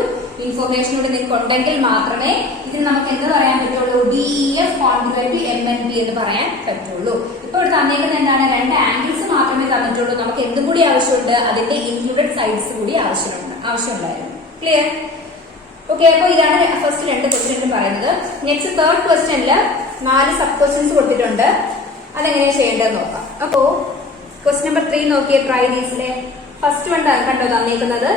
ഇൻഫോർമേഷൻ കൂടി നിങ്ങൾക്ക് ഉണ്ടെങ്കിൽ മാത്രമേ ഇതിന് നമുക്ക് എന്ത് പറയാൻ പറ്റുള്ളൂ, DEF കോൺഗ്രുവന്റ് ടു MNP എന്ന് പറയാൻ പറ്റുള്ളൂ. ഇപ്പോൾ ഇവിടെ തന്നേക്കുന്നത് എന്താണ്, രണ്ട് ആംഗിൾസ് മാത്രമേ തന്നിട്ടുള്ളൂ. നമുക്ക് എന്തും കൂടി ആവശ്യമുണ്ട്, അതിന്റെ ഇൻക്ലൂഡഡ് സൈഡ്സ് കൂടി ആവശ്യമുണ്ടായിരുന്നു. ക്ലിയർ? ഓക്കെ, അപ്പൊ ഇതാണ് ഫസ്റ്റ് രണ്ട് ക്വസ്റ്റ്യൻ പറയുന്നത്. നെക്സ്റ്റ് തേർഡ് ക്വസ്റ്റ്യനിൽ 4 സബ് ക്വസ്റ്റ്യൻസ് കൊടുത്തിട്ടുണ്ട്. അതെങ്ങനെയാണ് ചെയ്യേണ്ടത് നോക്കാം. അപ്പോ ക്വസ്റ്റ്യൻ നമ്പർ 3 നോക്കിയേ, ട്രൈ ദീസിലെ ഫസ്റ്റ് വൺ കണ്ടോ തന്നിരിക്കുന്നത്.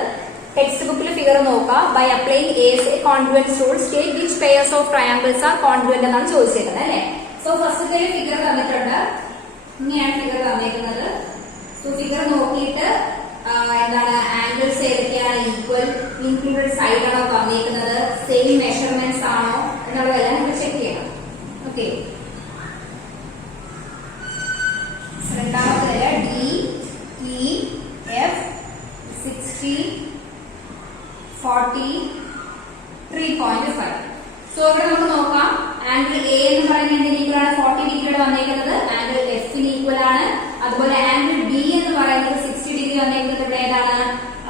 ടെക്സ്റ്റ് ബുക്കിൽ ഫിഗർ നോക്കാം. By applying a congruence rule state which pairs of triangles are congruent എന്നാണ് ചോദിച്ചേക്കുന്നത് അല്ലെ. സോ ഫസ്റ്റ് ഫിഗർ തന്നിട്ടുണ്ട്. ഇങ്ങനെയാണ് ഫിഗർ തന്നിരിക്കുന്നത്. സോ ഫിഗർ നോക്കിയിട്ട് എന്താണ് ആംഗിൾസ് ഏതൊക്കെയാണ് ഈക്വൽ, ഇൻക്ലൂഡഡ് സൈഡ് ആണോ തന്നിരിക്കുന്നത്, സെയിം മെഷർമെന്റ്സ് ആണോ എന്നുള്ളതെല്ലാം നമുക്ക് ചെക്ക് ചെയ്യണം. ഓക്കെ, രണ്ടാമത്തെ DEF 60 40 3.5. സോ ഇവിടെ നമുക്ക് നോക്കാം. ആംഗിൾ എ എന്ന് പറയുന്നത് എന്തിന് ഈക്വൽ ആണ്, 40 ഡിഗ്രിയുടെ വന്നേക്കുന്നത് ആംഗിൾ എഫിന് ഈക്വൽ ആണ്. അതുപോലെ ആംഗിൾ ബി എന്ന് പറയുന്നത് 60 ഡിഗ്രി വന്നേക്കുന്നത് ഇവിടെ ഏതാണ്,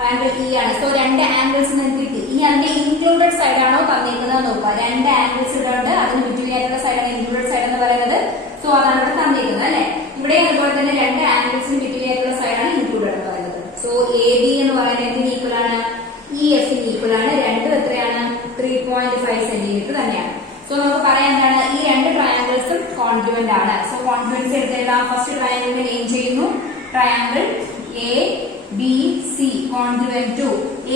ആംഗിൾ ഇ ആണ്. സോ രണ്ട് ആംഗിൾസ് നിങ്ങൾക്ക് കിട്ടി. ഇനി അതിന്റെ ഇൻക്ലൂഡഡ് സൈഡ് ആണോ തന്നേക്കുന്നത് നോക്കാം. രണ്ട് ആംഗിൾസ് ഇവിടെ ഉണ്ട്, അതിന് ബിറ്റ്വീൻ ആയിട്ടുള്ള സൈഡാണ് ഇൻക്ലൂഡഡ് സൈഡ് എന്ന് പറയുന്നത്. സോ അതാണ് ഇവിടെ തന്നേക്കുന്നത് അല്ലെ. ഇവിടെ അതുപോലെ തന്നെ രണ്ട് ആംഗിൾസിന് ബിറ്റ്വീൻ ആയിട്ടുള്ള സൈഡാണ് ഇൻക്ലൂഡഡ് എന്ന് പറയുന്നത്. സോ AB എന്ന് പറയുന്നത് എന്തിന് ഈക്വൽ ആണ്, EFന് ഈക്വൽ ആണ്. രണ്ടും എത്രയാണ്, 3.5 സെന്റിമീറ്റർ തന്നെയാണ്. സോ നമുക്ക് പറയാൻ എന്താണ്, ഈ രണ്ട് ട്രയാങ്കിൾസും കോൺഗ്രുവന്റ് ആണ്. സോ കോൺഗ്രുവൻസ് എടുത്തെഴുതാം. ഫസ്റ്റ് ട്രയാങ്കിളിനെ നെയിം ചെയ്യുന്നു, ട്രയാങ്കിൾ ABC കോൺഗ്രുവന്റ് ടു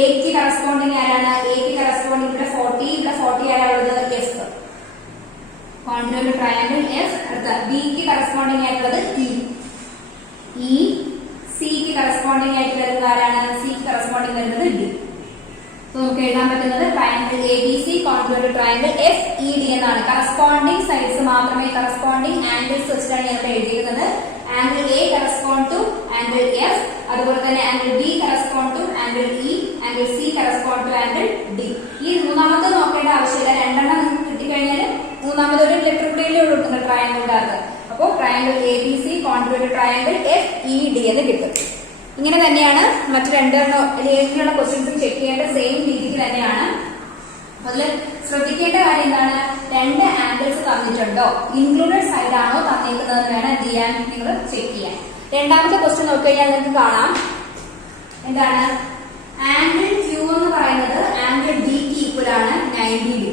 എക്ക് കറസ്പോണ്ടിങ് ആരാണ്, എക്ക് കറസ്പോണ്ടിങ് ഇവിടെ 40, ഇവിടെ 40 ആരാളുള്ളത്, F കോൺഗ്രുവന്റ് ട്രയാങ്കിൾ F. അടുത്ത ബിക്ക് കറസ്പോണ്ടിങ് ആയിട്ടുള്ളത് E സിക്ക് കറസ്പോണ്ടിങ് ആയിട്ട് വരുന്നത് ആരാണ്, സിക്ക് കറസ്പോണ്ടിങ് വരുന്നത് D. സോ നമുക്ക് എഴുതാൻ പറ്റുന്നത് triangle ABC congruent triangle FED എന്നാണ്. കറസ്പോണ്ടിങ് സൈഡ്സ് മാത്രമേ, കറസ്പോണ്ടിങ് ആംഗിൾസ് വെച്ചിട്ടാണ് ഇവിടെ എഴുതിയിരിക്കുന്നത്. Angle A correspond to angle F, അതുപോലെ തന്നെ angle B correspond to angle E, angle C correspond to angle D. ഈ മൂന്നാമത്തെ നോക്കേണ്ട ആവശ്യമില്ല, രണ്ടെണ്ണം നിങ്ങൾക്ക് കിട്ടിക്കഴിഞ്ഞാൽ മൂന്നാമത് ഒരു ലെറ്റർ കൂടിയല്ലേ ഉള്ളൂ ട്രയാങ്കിളിന്റെ അകത്ത്. അപ്പോൾ triangle ABC congruent triangle FED എന്ന് കിട്ടും. ഇങ്ങനെ തന്നെയാണ് മറ്റു രണ്ടിനുള്ള ക്വസ്റ്റ്യൻസും ചെക്ക് ചെയ്യേണ്ട സെയിം രീതിക്ക് തന്നെയാണ്. അതിൽ ശ്രദ്ധിക്കേണ്ട കാര്യം എന്താണ്, രണ്ട് ആംഗിൾസ് തന്നിട്ടുണ്ടോ, ഇൻക്ലൂഡഡ് സൈഡ് ആണോ തന്നിരിക്കുന്നത് വേണം എന്ത് ചെയ്യാൻ, നിങ്ങൾ ചെക്ക് ചെയ്യാൻ. രണ്ടാമത്തെ ക്വസ്റ്റ്യൻ നോക്കിക്കഴിഞ്ഞാൽ നിങ്ങൾക്ക് കാണാം എന്താണ്, ആംഗിൾ Q എന്ന് പറയുന്നത് ആംഗിൾ Dക്ക് ഈക്വൽ ആണ് 90 ഡിഗ്രി.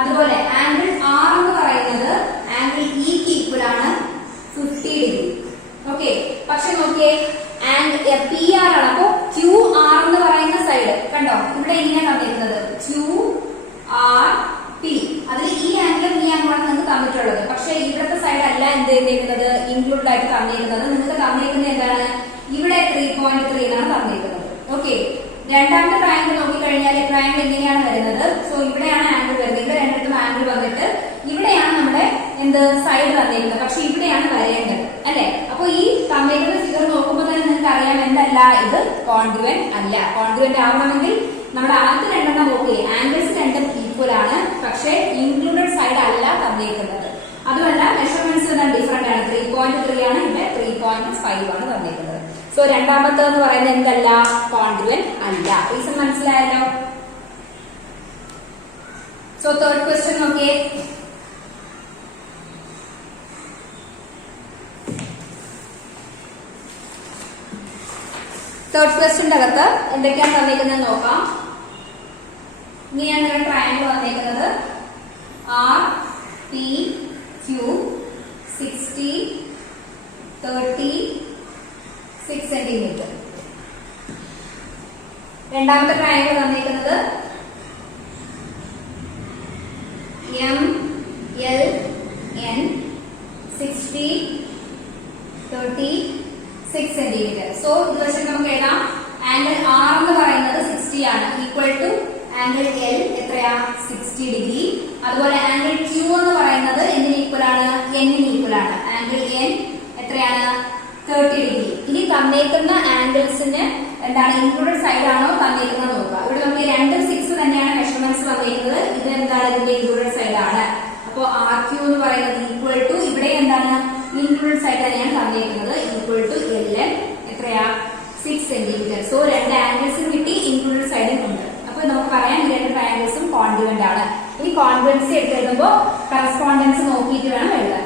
അതുപോലെ ആംഗിൾ R എന്ന് പറയുന്നത് ആംഗിൾ Eക്ക് ഈക്വൽ ആണ് 50 ഡിഗ്രി. ഓക്കെ, പക്ഷെ നോക്കിയേ PR ആണ്. അപ്പോ QR എന്ന് പറയുന്ന സൈഡ് കണ്ടോ, ഇവിടെ എങ്ങനെയാണ് തന്നിരിക്കുന്നത്, QRP. അതിൽ ഈ ആംഗിളും ഈ ആംഗിളാണ് നിങ്ങൾക്ക് തന്നിട്ടുള്ളത്. പക്ഷെ ഇവിടുത്തെ സൈഡ് അല്ല എന്ത് ചെയ്തിരിക്കുന്നത്, ഇൻക്ലൂഡ് ആയിട്ട് തന്നിരിക്കുന്നത്. നിങ്ങൾക്ക് തന്നിരിക്കുന്നത് എന്താണ്, ഇവിടെ 3.3 എന്നാണ് തന്നിരിക്കുന്നത്. ഓക്കെ, രണ്ടാമത്തെ ട്രയാങ്കിൾ നോക്കിക്കഴിഞ്ഞാൽ ട്രയാങ്കിൾ ഇങ്ങനെയാണ് വരുന്നത്. സോ ഇവിടെയാണ് ആംഗിൾ വരുന്നത്, ഇവിടെ രണ്ടിടത്തും ആംഗിൾ വന്നിട്ട് ഇവിടെയാണ് നമ്മുടെ എന്ത് സൈഡ് തന്നിരിക്കുന്നത്. പക്ഷെ ഇവിടെയാണ് വരേണ്ടത് അല്ലെ. അപ്പൊ ഈ തന്നിരിക്കുന്ന ഫിഗർ നോക്കുമ്പോൾ തന്നെ നിങ്ങൾക്ക് അറിയാം എന്തല്ല, ഇത് കോൺഗ്രുവന്റ് അല്ല. കോൺഗ്രുവന്റ് ആവണമെങ്കിൽ നമ്മുടെ ആദ്യത്തെ രണ്ടെണ്ണം നോക്കിയേ, ആംഗിൾസ് രണ്ടും ഈക്വൽ ആണ്, പക്ഷെ ഇൻക്ലൂഡഡ് സൈഡ് അല്ല തന്നിരിക്കുന്നത്. അതുമല്ല മെഷർമെന്റ്സ് ഡിഫറെന്റ് ആണ്. 3.3 ആണ്, ഇവിടെ 3.5 ആണ് തന്നിരിക്കുന്നത്. സോ രണ്ടാമത്തെന്ന് പറയുന്നത് എന്തല്ല, കോൺഗ്രുവന്റ് അല്ല. റീസൺ മനസ്സിലായല്ലോ. സോ തേർഡ് ക്വസ്റ്റ്യൻ നോക്കിയേ. തേർഡ് ക്വസ്റ്റ്യന്റെ അകത്ത് എന്തൊക്കെയാണ് തന്നിരിക്കുന്നത് നോക്കാം. ഇങ്ങനെയാണ് നിങ്ങളുടെ ട്രയാങ്കിൾ വന്നിരിക്കുന്നത്. RPQ 60 30 6 centimetre. രണ്ടാമത്തെ ട്രയാങ്കിൾ തന്നിരിക്കുന്നത് MLN 60 30 6 സെന്റിമീറ്റർ. സോ ഇത് വെച്ചിട്ട് നമുക്ക് എഴുതാം, ആംഗിൾ R എന്ന് പറയുന്നത് 60 ആണ്, ഈക്വൽ ടു ആംഗിൾ L എത്രയാ, 60 ഡിഗ്രി. അതുപോലെ ആംഗിൾ Q എന്ന് പറയുന്നത് എന്തിന് ഈക്വൽ ആണ്, N ന് ഈക്വൽ ആണ്. ആംഗിൾ N എത്രയാണ്, 30 ഡിഗ്രി. ഇനി തന്നേക്കുന്ന ആംഗിൾസിന് എന്താണ് ഇൻക്ലൂഡഡ് സൈഡ് ആണോ തന്നേക്കുന്നത് നോക്കുക. ഇവിടെ നമുക്ക് 2 6 തന്നെയാണ് മെഷർമെന്റ്സ് വന്നിരിക്കുന്നത്. ഇത് എന്താണ്, ഇതിന്റെ ഇൻക്ലൂഡഡ് സൈഡ് ആണ്. അപ്പോ RQ എന്ന് പറയുന്നത് ഈക്വൽ ടു, ഇവിടെ എന്താണ് ഇൻക്ലൂഡഡ് സൈഡ് തന്നെയാണ് തന്നിരിക്കുന്നത്, ഈക്വൽ ടു LN എത്രയാ, 6 സെന്റിമീറ്റർ. സോ രണ്ട് ആംഗിൾസും കിട്ടി, ഇൻക്ലൂഡഡ് സൈഡും ഉണ്ട്. അപ്പൊ നമുക്ക് പറയാം ഈ രണ്ട് എഴുതുമ്പോൾ കറസ്പോണ്ടൻസ് നോക്കിയിട്ട് വേണം എഴുതാൻ.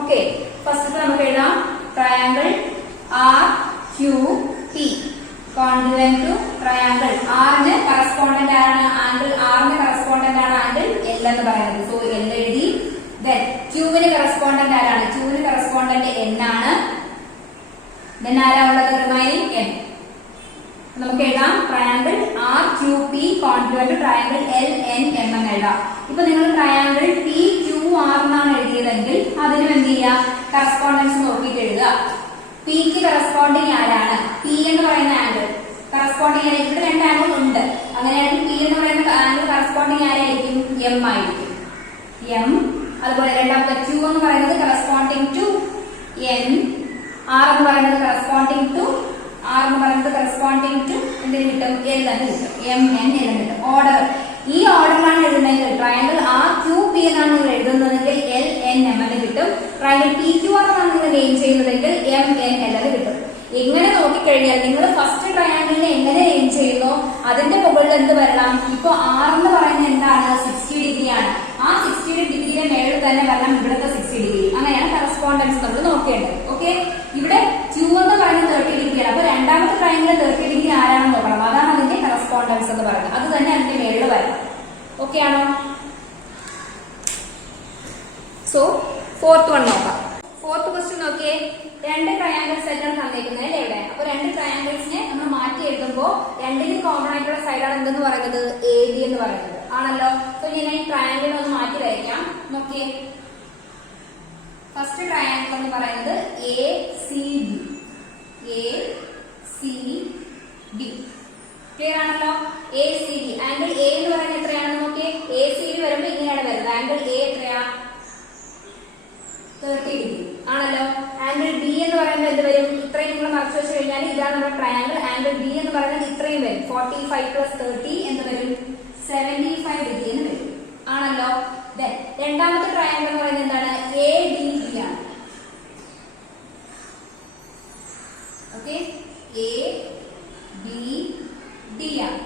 ഓക്കെ, ഫസ്റ്റ് നമുക്ക് എഴുതാം triangle R Q P congruent to triangle ആറിന് കറസ്പോണ്ടന്റ് ആരാണ്? ആംഗിൾ ആറിന് കറസ്പോണ്ടന്റ് ആണ് ആംഗിൾ എൽ എന്ന് പറയുന്നത്. സോ എൽ എഴുതി. ദെൻ ക്യൂവിന് കറസ്പോണ്ടന്റ് ആരാണ്? ക്യൂവിന് കറസ്പോണ്ടന്റ് എൻ ആണ്. ദെൻ ആരാ ഉള്ളത്? Remaining M. നമുക്ക് എഴുതാം triangle R Q P congruent to triangle L N M എന്ന് എഴുതാം. ഇപ്പൊ നിങ്ങൾ ട്രയാങ്കിൾ പി ക്യൂ ആർ എന്നാണ് എഴുതിയതെങ്കിൽ അതിനും എന്ത് ചെയ്യുക? കറസ്പോണ്ടൻസ് നോക്കിയിട്ട് എഴുതുക. പിക്ക് കറസ്പോണ്ടിങ് ആരാണ്? പി എന്ന് പറയുന്ന ആംഗിൾ കറസ്പോണ്ടിങ് ആയിരിക്കും. ഇവിടെ രണ്ട് ആംഗിൾ ഉണ്ട്. അങ്ങനെയാണെങ്കിൽ പി എന്ന് പറയുന്ന ആംഗിൾ കറസ്പോണ്ടിങ് ആരായിരിക്കും? എം ആയിരിക്കും. എം. അതുപോലെ രണ്ടാമത്തെ ക്യൂ എന്ന് പറയുന്നത് കറസ്പോണ്ടിങ് ടു എൻ. ആർ എന്ന് പറയുന്നത് കറസ്പോണ്ടിങ് ടു എന്തിനു കിട്ടും? എൽ എന്ന് കിട്ടും. എം എൻ എൽ എന്ന് കിട്ടും. ഓർഡർ ഈ ഓർഡറിലാണ് എഴുതുന്നതെങ്കിൽ ട്രയാങ്കിൾ ആർ ക്യൂ പി എന്നാണ് നിങ്ങൾ എഴുതുന്നതെങ്കിൽ എൽ എൻ എം എന്ന് കിട്ടും. ട്രയാങ്കിൾ പി ക്യൂ ആർ എന്നാണ് നിങ്ങൾ നെയിം ചെയ്യുന്നതെങ്കിൽ എം എൻ എൽ എന്ന് കിട്ടും. എങ്ങനെ നോക്കിക്കഴിഞ്ഞാൽ നിങ്ങൾ ഫസ്റ്റ് ട്രയാങ്കിളിനെ എങ്ങനെ നെയിം ചെയ്യുന്നോ അതിന്റെ മുകളിൽ എന്ത് വരണം? ഇപ്പൊ ആർ എന്ന് പറയുന്നത് എന്താണ്? 60 ഡിഗ്രി ആണ്. ആ 60 ഡിഗ്രിയുടെ മേളിൽ തന്നെ വരണം ഇവിടുത്തെ 60 ഡിഗ്രി. അങ്ങനെയാണ് കറസ്പോണ്ടൻസ് നമ്മൾ നോക്കേണ്ടത്. ഓക്കെ, ഇവിടെ ക്യൂ എന്ന് പറയുന്നത് 30 ഡിഗ്രിയാണ്. അപ്പൊ രണ്ടാമത്തെ ട്രയാങ്കിൾ 30 ഡിഗ്രി ആരാണെന്ന് നോക്കണം. അതാണ് അതിന്റെ കറസ്പോണ്ടൻസ് എന്ന് പറയുന്നത്. അത് തന്നെ അതിന്റെ മേളിൽ വരണം. ഓക്കെ ആണോ? സോ ഫോർത്ത് വൺ നോക്കാം. ഫോർത്ത് ക്വസ്റ്റ്യൻ നോക്കിയേ. രണ്ട് ട്രയാങ്കിൾസ് ആയിട്ടാണ് തന്നിരിക്കുന്നത് അല്ലേ ഇവിടെ. അപ്പൊ രണ്ട് ട്രയാങ്കിൾസിനെ നമ്മൾ മാറ്റി എഴുതുമ്പോൾ രണ്ടിനും കോമൺ ആയിട്ടുള്ള സൈഡാണ് എന്തെന്ന് പറയുന്നത്? എ ബി എന്ന് പറയുന്നത് ആണല്ലോ. സോ ഞാൻ ഈ ട്രയാങ്കിളിനെ ഒന്ന് മാറ്റി വരയ്ക്കാം. നോക്കിയേ, ഫസ്റ്റ് ട്രയാങ്കിൾ എന്ന് പറയുന്നത് എ സി ഡി. ക്ലിയർ ആണല്ലോ? A C D angle A എന്ന് പറയുന്നത് എത്രയാണെന്ന് നോക്കിയേ. എ സി ഡി വരുമ്പോൾ ഇങ്ങനെയാണ് വരുന്നത്. ആംഗിൾ എ എത്രയാ? 30 ഡിഗ്രി ആണല്ലോ. ആംഗിൾ ബി എന്ന് പറയുന്നത് എന്ത് വരും? ഇത്രയും നിങ്ങൾ മറച്ചു വെച്ച് കഴിഞ്ഞാൽ ഇതാണ് നമ്മുടെ ട്രയാങ്കിൾ. ആംഗിൾ ബി എന്ന് പറയുന്നത് ഇത്രയും വരും. 45 + 30 എന്ത് വരും? 75 ഡിഗ്രി എന്ന് വരും ആണല്ലോ. ദെൻ രണ്ടാമത്തെ ട്രയാങ്കിൾ എന്ന് പറയുന്നത് എന്താണ്? എ ഡി ബി ആണ്. ഓക്കെ, എ ബി ഡി ആണ്.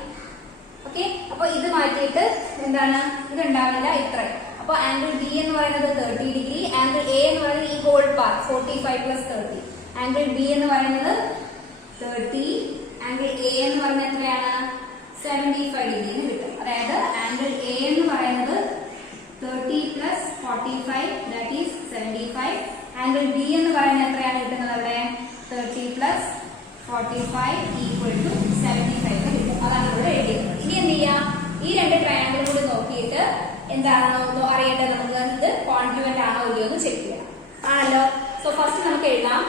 ഓക്കെ, അപ്പൊ ഇത് മാറ്റിയിട്ട് എന്താണ്? ഇതുണ്ടാവില്ല ഇത്ര. അപ്പൊ ആംഗിൾ ബി എന്ന് പറയുന്നത് 30 ഡിഗ്രി. ആംഗിൾ എ എന്ന് പറയുന്നത് ഈ ഹോൾ പാർട്ട് 45 + 30. ആംഗിൾ ബി എന്ന് പറയുന്നത് 30. ആംഗിൾ എ എന്ന് പറയുന്നത് എത്രയാണ്? 75 ഡിഗ്രി എന്ന് കിട്ടും. അതായത് ആംഗിൾ എ എന്ന് പറയുന്നത് 30 + 45 that is 75. ആംഗിൾ ബി എന്ന് പറയുന്നത് എത്രയാണ് കിട്ടുന്നത്? അവിടെ 30 + 45 = 75 എന്ന് കിട്ടും. അതാണ് ഇവിടെ എഴുതിയിരുന്നത്. ഇനി എന്ത് ചെയ്യാം? ഈ രണ്ട് ട്രയാങ്കിളും കൂടി നോക്കിയിട്ട് എന്താണെന്നോ അറിയേണ്ടത് നമുക്ക് ഇത് കോൺഗ്രുവന്റ് ആണോ ഇല്ലയോ എന്ന് ചെക്ക് ചെയ്യാം ആണല്ലോ. സോ ഫസ്റ്റ് നമുക്ക് എഴുതാം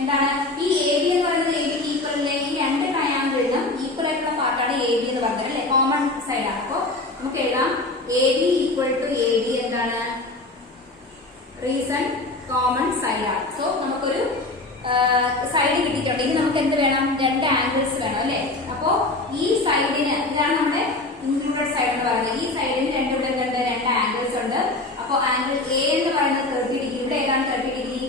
എന്താണ്? ഈ എ ബി എന്ന് പറയുന്നത് എ ബിക്ക് ഈക്വൽ അല്ലേ? ഈ രണ്ട് ട്രയാങ്കിളിനും ഈക്വൽ ആയിട്ടുള്ള പാർട്ടാണ് എ ബി എന്ന് പറഞ്ഞത് അല്ലെ? കോമൺ സൈഡ് ആണ്. അപ്പൊ നമുക്ക് എഴുതാം എ ബി = എ ഡി. എന്താണ് റീസൺ? കോമൺ സൈഡ് ആണ്. സോ നമുക്കൊരു സൈഡ് കിട്ടിയിട്ടുണ്ട്. ഇനി നമുക്ക് എന്ത് വേണം? രണ്ട് ആംഗിൾസ് വേണം അല്ലെ? അപ്പോ ഈ സൈഡിന് ഇതാണ് നമ്മുടെ ഇൻക്ലൂഡഡ് സൈഡ് എന്ന് പറയുന്നത്. ഈ സൈഡിന് രണ്ട് ആംഗിൾസ് ഉണ്ട്. അപ്പൊ ആംഗിൾ എ എന്ന് പറയുന്നത് 30 ഡിഗ്രി. ഇവിടെ ഏതാണ് 30 ഡിഗ്രി?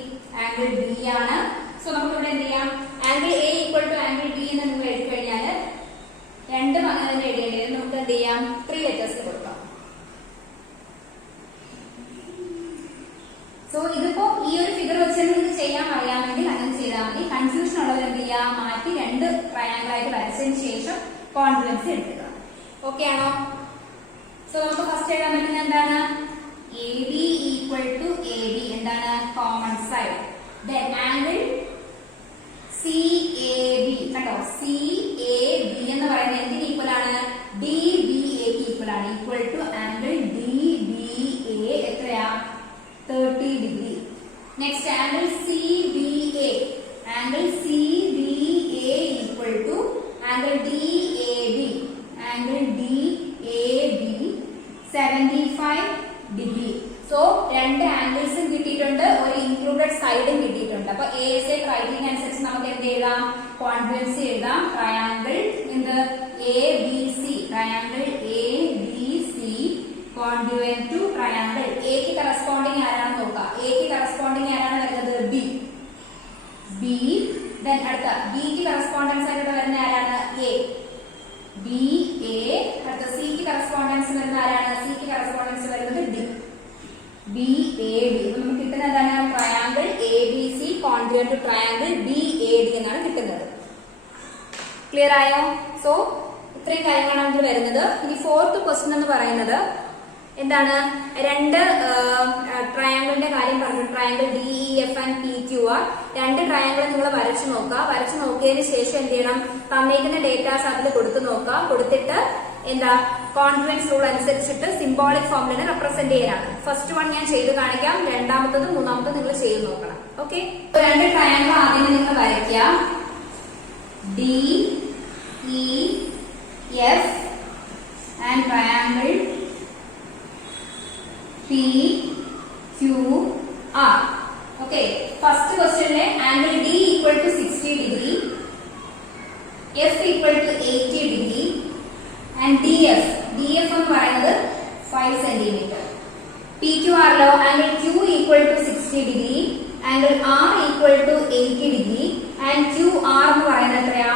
ആംഗിൾ ബി ആണ്. സോ നമുക്ക് ഇവിടെ എന്ത് ചെയ്യാം? ആംഗിൾ എ = ആംഗിൾ ബി എന്ന് നിങ്ങൾ എഴുതി കഴിഞ്ഞാൽ രണ്ടും അങ്ങനെ തന്നെ എഴുതേണ്ടത്. നമുക്ക് എന്ത് ചെയ്യാം? 3 ലെറ്റേഴ്സ് കൊടുക്കാം. സോ ഇതിപ്പോ ഈ ഒരു ഫിഗർ വെച്ച് നിങ്ങൾക്ക് ചെയ്യാൻ അറിയാമെങ്കിൽ അങ്ങനെ ചെയ്താൽ മതി. കൺഫ്യൂഷൻ ഉള്ളവർ എന്ത് ചെയ്യാം? മാറ്റി രണ്ട് ട്രയാങ്കിൾ ആയിട്ട് വരച്ചതിന് ശേഷം കോൺഫിഡൻസ് എടുക്കുക. ഓക്കെ ആണോ? സോ നമുക്ക് ഫസ്റ്റ് എഴുതാൻ പറ്റുന്നത് എന്താണ്? A B = A B. എന്താണ്? Common side. Then angle C A B. കണ്ടോ? സി എ ബി എന്ന് പറയുന്നത് എന്തിന് ഈക്വൽ ആണ്? ഡി ബി എക്ക് ഈക്വൽ ആണ്. = ആംഗിൾ ഡി ബി എ എത്രയാ? 30 degree. Next angle C B A. Angle C B A = angle D A B. Angle D A B 75 degree. So രണ്ട് ആംഗിൾസും കിട്ടിയിട്ടുണ്ട്, ഒരു ഇൻക്ലൂഡഡ് സൈഡും കിട്ടിയിട്ടുണ്ട്. അപ്പൊ എ എസ് എ ക്രൈറ്റീരിയ അനുസരിച്ച് നമുക്ക് എന്ത് എഴുതാം? കോൺഗ്രുവൻസി എഴുതാം. ട്രയാങ്കിൾ എന്ത്? A B C. Triangle A B C congruent to triangle എക്ക് കറസ്പോണ്ടിങ് ആരാണെന്ന് നോക്കാം. എക്ക് കറസ്പോണ്ടിങ് ആരാണ് വരുന്നത്? ബി. ബി. ദെൻ അടുത്ത ബിക്ക് കറസ്പോണ്ടൻസ് ആയിട്ട് വരുന്ന ആരാണ്? എ. B A. അടുത്ത സിക്ക് കറസ്പോണ്ടൻസ് വരുന്ന ആരാണ്? സിക്ക് കറസ്പോണ്ടൻസ് വരുന്നത് ഡി. B A D. നമുക്ക് കിട്ടുന്ന എന്താണ്? Triangle A B C congruent to triangle B A D എന്നാണ് കിട്ടുന്നത്. ക്ലിയർ ആയോ? സോ ഇത്രയും കാര്യങ്ങളാണ് ഇതിൽ വരുന്നത്. ഇനി ഫോർത്ത് ക്വസ്റ്റ്യൻ എന്ന് പറയുന്നത് എന്താണ്? രണ്ട് ട്രയാങ്കിളിന്റെ കാര്യം പറഞ്ഞു. Triangle D E F and P Q R. രണ്ട് ട്രയാങ്കിൾ നിങ്ങൾ വരച്ചു നോക്കുക. വരച്ചു നോക്കിയതിന് ശേഷം എന്ത് ചെയ്യണം? തന്നേക്കുന്ന ഡേറ്റാസ് അതിൽ കൊടുത്തു നോക്കുക. കൊടുത്തിട്ട് എന്താ കോൺഫിഡൻസ് റൂൾ അനുസരിച്ചിട്ട് സിംബോളിക് ഫോമിൽ റെപ്രസെന്റ് ചെയ്യാനാണ്. ഫസ്റ്റ് വൺ ഞാൻ ചെയ്ത് കാണിക്കാം. രണ്ടാമത്തതും മൂന്നാമത്തതും നിങ്ങൾ ചെയ്ത് നോക്കണം. ഓക്കെ, രണ്ട് ട്രയാങ്കിൾ ആദ്യം നിങ്ങൾ വരയ്ക്കുക. D E F and triangle P Q R. Okay, first ക്വസ്റ്റ്യനിലെ angle D equal to 60 degree, F equal to 80 degree and D F എന്ന് പറയുന്നത് 5 സെന്റിമീറ്റർ. പി ക്യു ആറിലോ angle Q equal to 60 degree, angle R equal to 80 degree and Q R എന്ന് പറയുന്നത് എത്രയാ?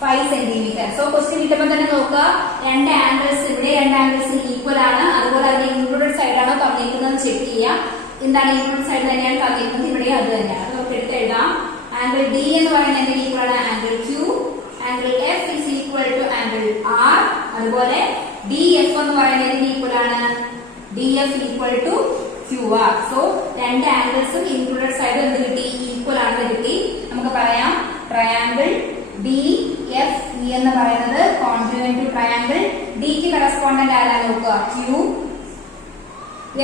5 centimetre. So question കിട്ടുമ്പോൾ തന്നെ നോക്കുക, രണ്ട് ആംഗിൾസ് ഇവിടെ രണ്ട് ആംഗിൾസ് ഈക്വൽ ആണ്. അതുപോലെ അതിന്റെ ഇൻക്ലൂഡഡ് സൈഡ് ആണോ തന്നിരിക്കുന്നത് ചെക്ക് ചെയ്യുക. എന്താണ് ഇൻക്ലൂഡഡ് സൈഡ് തന്നെയാണ് തന്നിരിക്കുന്നത്, ഇവിടെ അത് തന്നെയാണ്. നമുക്ക് എടുത്ത് എഴുതാം. ആംഗിൾ ഡി എന്ന് പറയുന്നത് എന്തിന് ഈക്വൽ ആണ്? Angle Q. Angle F is equal to angle R. അതുപോലെ ഡി എഫ് എന്ന് പറയുന്നത് ഈക്വൽ ആണ് D F equal to Q R. So രണ്ട് ആംഗിൾസും ഇൻക്ലൂഡഡ് സൈഡ് എന്ത് കിട്ടി? ഈക്വൽ ആണെന്ന് കിട്ടി. നമുക്ക് പറയാം ട്രയാങ്കിൾ ഡി എഫ് ഇ എന്ന് പറയുന്നത് കോൺഗ്രുവന്റ് ടു ട്രയാങ്കിൾ ഡിക്ക് കറസ്പോണ്ടന്റ് ആരാണ് നോക്കുക? ക്യൂ.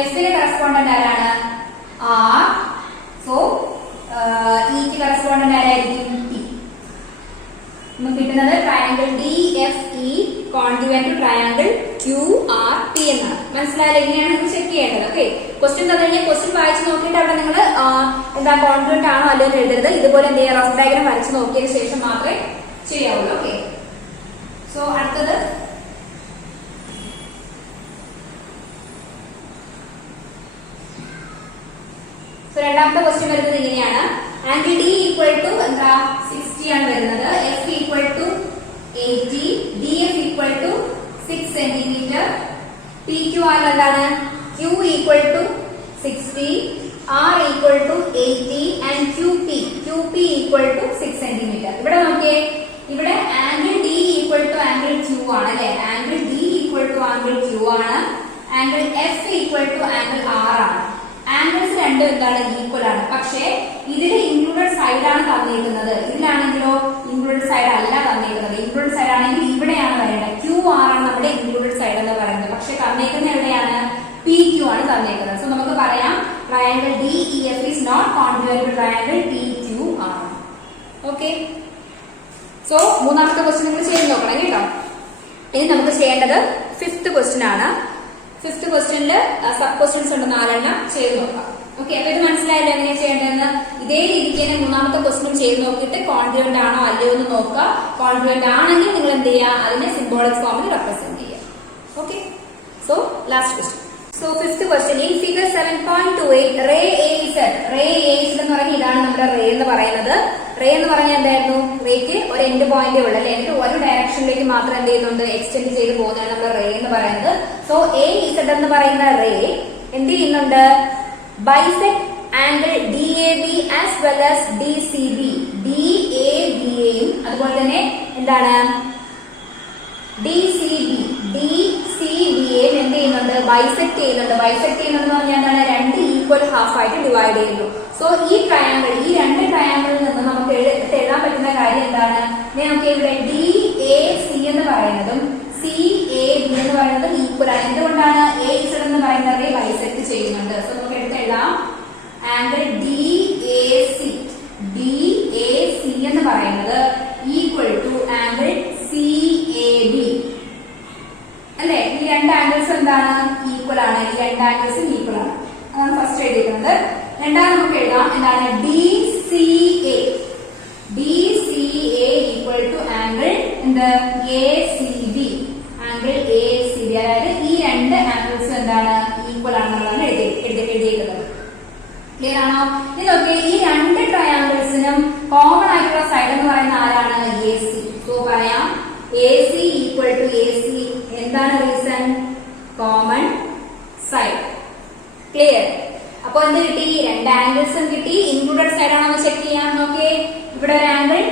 എഫിന് കറസ്പോണ്ടന്റ് ആരാണ്? ആർ. സോ ഇക്ക് കറസ്പോണ്ടന്റ് ആരായിരിക്കും? ടി. നമുക്ക് കിട്ടുന്നത് triangle D F E congruent to triangle Q R T എന്നാണ്. മനസ്സിലായാലും എങ്ങനെയാണ് നിങ്ങൾ ചെക്ക് ചെയ്യേണ്ടത്? ഓക്കെ, ക്വസ്റ്റ്യൻ തന്നെ ക്വസ്റ്റ്യൻ വായിച്ച് നോക്കിയിട്ട് അവിടെ നിങ്ങൾ എന്താ കോൺഗ്രുവന്റ് ആണോ അല്ലോ എന്ന് എഴുതരുത്. ഇതുപോലെ എന്ത് ചെയ്യുക? റഫ് ഡയഗ്രം വരച്ച് നോക്കിയതിന് ശേഷം മാത്രമേ ചെയ്യാവുള്ളൂ. ഓക്കെ, സോ അടുത്തത് രണ്ടാമത്തെ ക്വസ്റ്റ്യൻ വരുന്നത് ഇങ്ങനെയാണ്. ആംഗിൾ ഡി ഈക്വൽ ടു എന്താ? 60 ആണ് വരുന്നത്. F equal to 80, D F equal to 6 centimetre. P Q R എന്താണ്? Q equal to 60, R equal to 80 and Q P equal to 6 centimetre. ഇവിടെ നോക്കിയേ, ഇവിടെ angle D equal to angle Q ആണ് അല്ലെ? Angle D equal to angle Q ആണ്. Angle F equal to angle R ആണ്. Angles രണ്ടും എന്താണ്? Equal ആണ്. പക്ഷേ ഇതിൽ ഇൻക്ലൂഡഡ് സൈഡ് ആണ് തന്നിരിക്കുന്നത്. ഇതിലാണെങ്കിലോ ഇൻക്ലൂഡഡ് സൈഡ് അല്ല തന്നിരിക്കുന്നത്. ഇൻക്ലൂഡഡ് സൈഡ് ആണെങ്കിൽ ഇവിടെയാണ് വരേണ്ടത്. ക്യൂ ആർ ആണ് നമ്മുടെ ഇൻക്ലൂഡഡ് സൈഡ് എന്ന് പറയുന്നത്. പക്ഷെ തന്നിരിക്കുന്നത് എവിടെയാണ്? പി ക്യൂ ആണ് തന്നിരിക്കുന്നത്. സോ നമുക്ക് പറയാം triangle D E F is not congruent to triangle P Q R. Okay, so മൂന്നാമത്തെ ക്വസ്റ്റ്യൻ നിങ്ങൾ ചെയ്ത് നോക്കണം കേട്ടോ. ഇനി നമുക്ക് ചെയ്യേണ്ടത് ഫിഫ്ത് ക്വസ്റ്റ്യൻ ആണ്. ഫിഫ്ത് ക്വസ്റ്റ്യനിൽ സബ് ക്വസ്റ്റ്യൻസ് ഉണ്ട് 4 എണ്ണം. ചെയ്ത് നോക്കാം. ഓക്കെ, അപ്പൊ ഇത് മനസ്സിലായല്ലോ എങ്ങനെയാ ചെയ്യേണ്ടതെന്ന്. ഇതേ രീതിക്ക് തന്നെ മൂന്നാമത്തെ ക്വസ്റ്റ്യൻ ചെയ്ത് നോക്കിയിട്ട് കോൺഗ്രുവന്റ് ആണോ അല്ലയോ എന്ന് നോക്കുക. കോൺഗ്രുവന്റ് ആണെങ്കിൽ നിങ്ങൾ എന്ത് ചെയ്യുക? അതിനെ സിംബോളിക് ഫോമിൽ റെപ്രസെന്റ് ചെയ്യുക. Okay, so last question. So fifth question, in figure 7.28 ray A Z. Ray A Z എന്ന് പറഞ്ഞാൽ ഇതാണ് നമ്മുടെ റേ എന്ന് പറയുന്നത്. റേ എന്ന് പറഞ്ഞാൽ എന്തായിരുന്നു? റേക്ക് ഒരു എൻഡ് പോയിന്റേ ഉള്ളൂ അല്ലെ? എന്നിട്ട് ഒരു ഡയറക്ഷനിലേക്ക് മാത്രം എന്ത് ചെയ്യുന്നുണ്ട്? എക്സ്റ്റെൻഡ് ചെയ്ത് പോകുന്നതാണ് നമ്മുടെ റേ എന്ന് പറയുന്നത്. സോ എ ഇസഡ് എന്ന് പറയുന്ന റേ എന്ത് ചെയ്യുന്നുണ്ട്? Bisect angle D A B as well as D C B. D A B യെയും അതുപോലെ തന്നെ എന്താണ് ഡി സി ബി യെയും എന്ത് ചെയ്യുന്നുണ്ട്? ബൈസെക്ട് ചെയ്യുന്നുണ്ട്. ബൈസെക്ട് ചെയ്യുന്നത് പറഞ്ഞാൽ എന്താണ്? രണ്ട് ഈക്വൽ ഹാഫ് ആയിട്ട് ഡിവൈഡ് ചെയ്യുന്നു. സോ ഈ ട്രയാങ്കിൾ, ഈ രണ്ട് ട്രയാങ്കിളിൽ നിന്ന് നമുക്ക് എഴുതാൻ പറ്റുന്ന കാര്യം എന്താണ്? നമുക്ക് ഇവിടെ ഡി എ സി എന്ന് പറയുന്നതും സി എ ബി എന്ന് പറയുന്നതും ഈക്വൽ ആണ്. എന്തുകൊണ്ടാണ്? എ ഇസഡ് എന്ന് പറയുന്നത് ബൈസെക്ട് ചെയ്യുന്നുണ്ട്. സോ നമുക്ക് എടുത്തെഴുതാം ആംഗിൾ ഡി എ സി എന്ന് പറയുന്നത് equal to angle C A B അല്ലെ? ഈ രണ്ട് ആംഗിൾസ് എന്താണ്? ഈക്വൽ ആണ്. ഈ രണ്ട് ആംഗിൾസും ഈക്വൽ ആണ്. അതാണ് ഫസ്റ്റ് എഴുതിയിരിക്കുന്നത്. രണ്ടാമത് നമുക്ക് എഴുതാം എന്താണ്? D C A equal to angle എന്ത്? A C B. Angle A C B, അതായത് ഈ രണ്ട് ആംഗിൾസ് എന്താണ്? ഈക്വൽ ആണെന്നുള്ളതാണ് എഴുതിയിരിക്കുന്നത്. ക്ലിയർ ആണോ? ഇനി നോക്കിയേ, ഈ രണ്ട് ട്രയാങ്കിൾസിനും കോമൺ ആയിട്ടുള്ള സൈഡ് എന്ന് പറയുന്ന ആരാണ്? A C. സോ പറയാം A C equal to A C. എന്താണ് റീസൺ? Common side. ക്ലിയർ? അപ്പൊ എന്ത് കിട്ടി? 2 ആംഗിൾസും കിട്ടി. ഇൻക്ലൂഡഡ് സൈഡ് ആണോ ചെക്ക് ചെയ്യാൻ നോക്കിയേ. ഇവിടെ ഒരു ആംഗിൾ,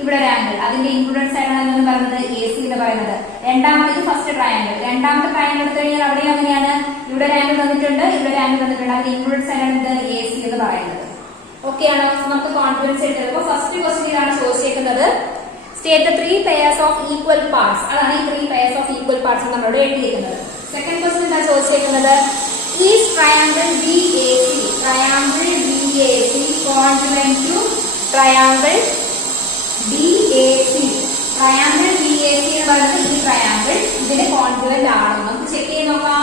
ഇവിടെ ഒരു ആംഗിൾ. അതിന്റെ ഇൻക്ലൂഡഡ് സൈഡ് ആണ് എന്ന് പറയുന്നത് AC എന്ന് പറയുന്നത്. രണ്ടാമത്തേത് ഫസ്റ്റ് ട്രയാംഗിൾ. രണ്ടാമത്തെ ട്രയാംഗിൾ എടുത്തു കഴിഞ്ഞാൽ അവിടെ എങ്ങനെയാണ്? ഇവിടെ ഒരു ആംഗിൾ തന്നിട്ടുണ്ട്, ഇവിടെ ഒരു ആംഗിൾ തന്നിട്ടുണ്ട്. അതിന്റെ ഇൻക്ലൂഡഡ് സൈഡ് ആണ് എന്ത്? AC എന്ന് പറയുന്നത്. ഓക്കെ ആണോ? നമുക്ക് കോൺഫിഡൻസ് എടുത്തത്. ഫസ്റ്റ് ക്വസ്റ്റ്യൻ ആണ് ചോദിച്ചേക്കുന്നത്. State the 3 pairs of equal parts. അതാണ് ഈ 3 പെയർസ് ഓഫ് ഈക്വൽ പാർട്സ് നമ്മളോട് എഴുതിയിരിക്കുന്നത്. സെക്കൻഡ് ക്വസ്റ്റ്യൻ എന്താ ചോദിച്ചേക്കുന്നത്? Is triangle BAC, triangle BAC congruent to triangle BAC. Triangle BAC എന്ന് പറയുന്നത് ഈ ട്രയാംഗിൾ ഇതിന് കോൺഗ്രുവന്റ് ആണോ? നമുക്ക് ചെക്ക് ചെയ്ത് നോക്കാം.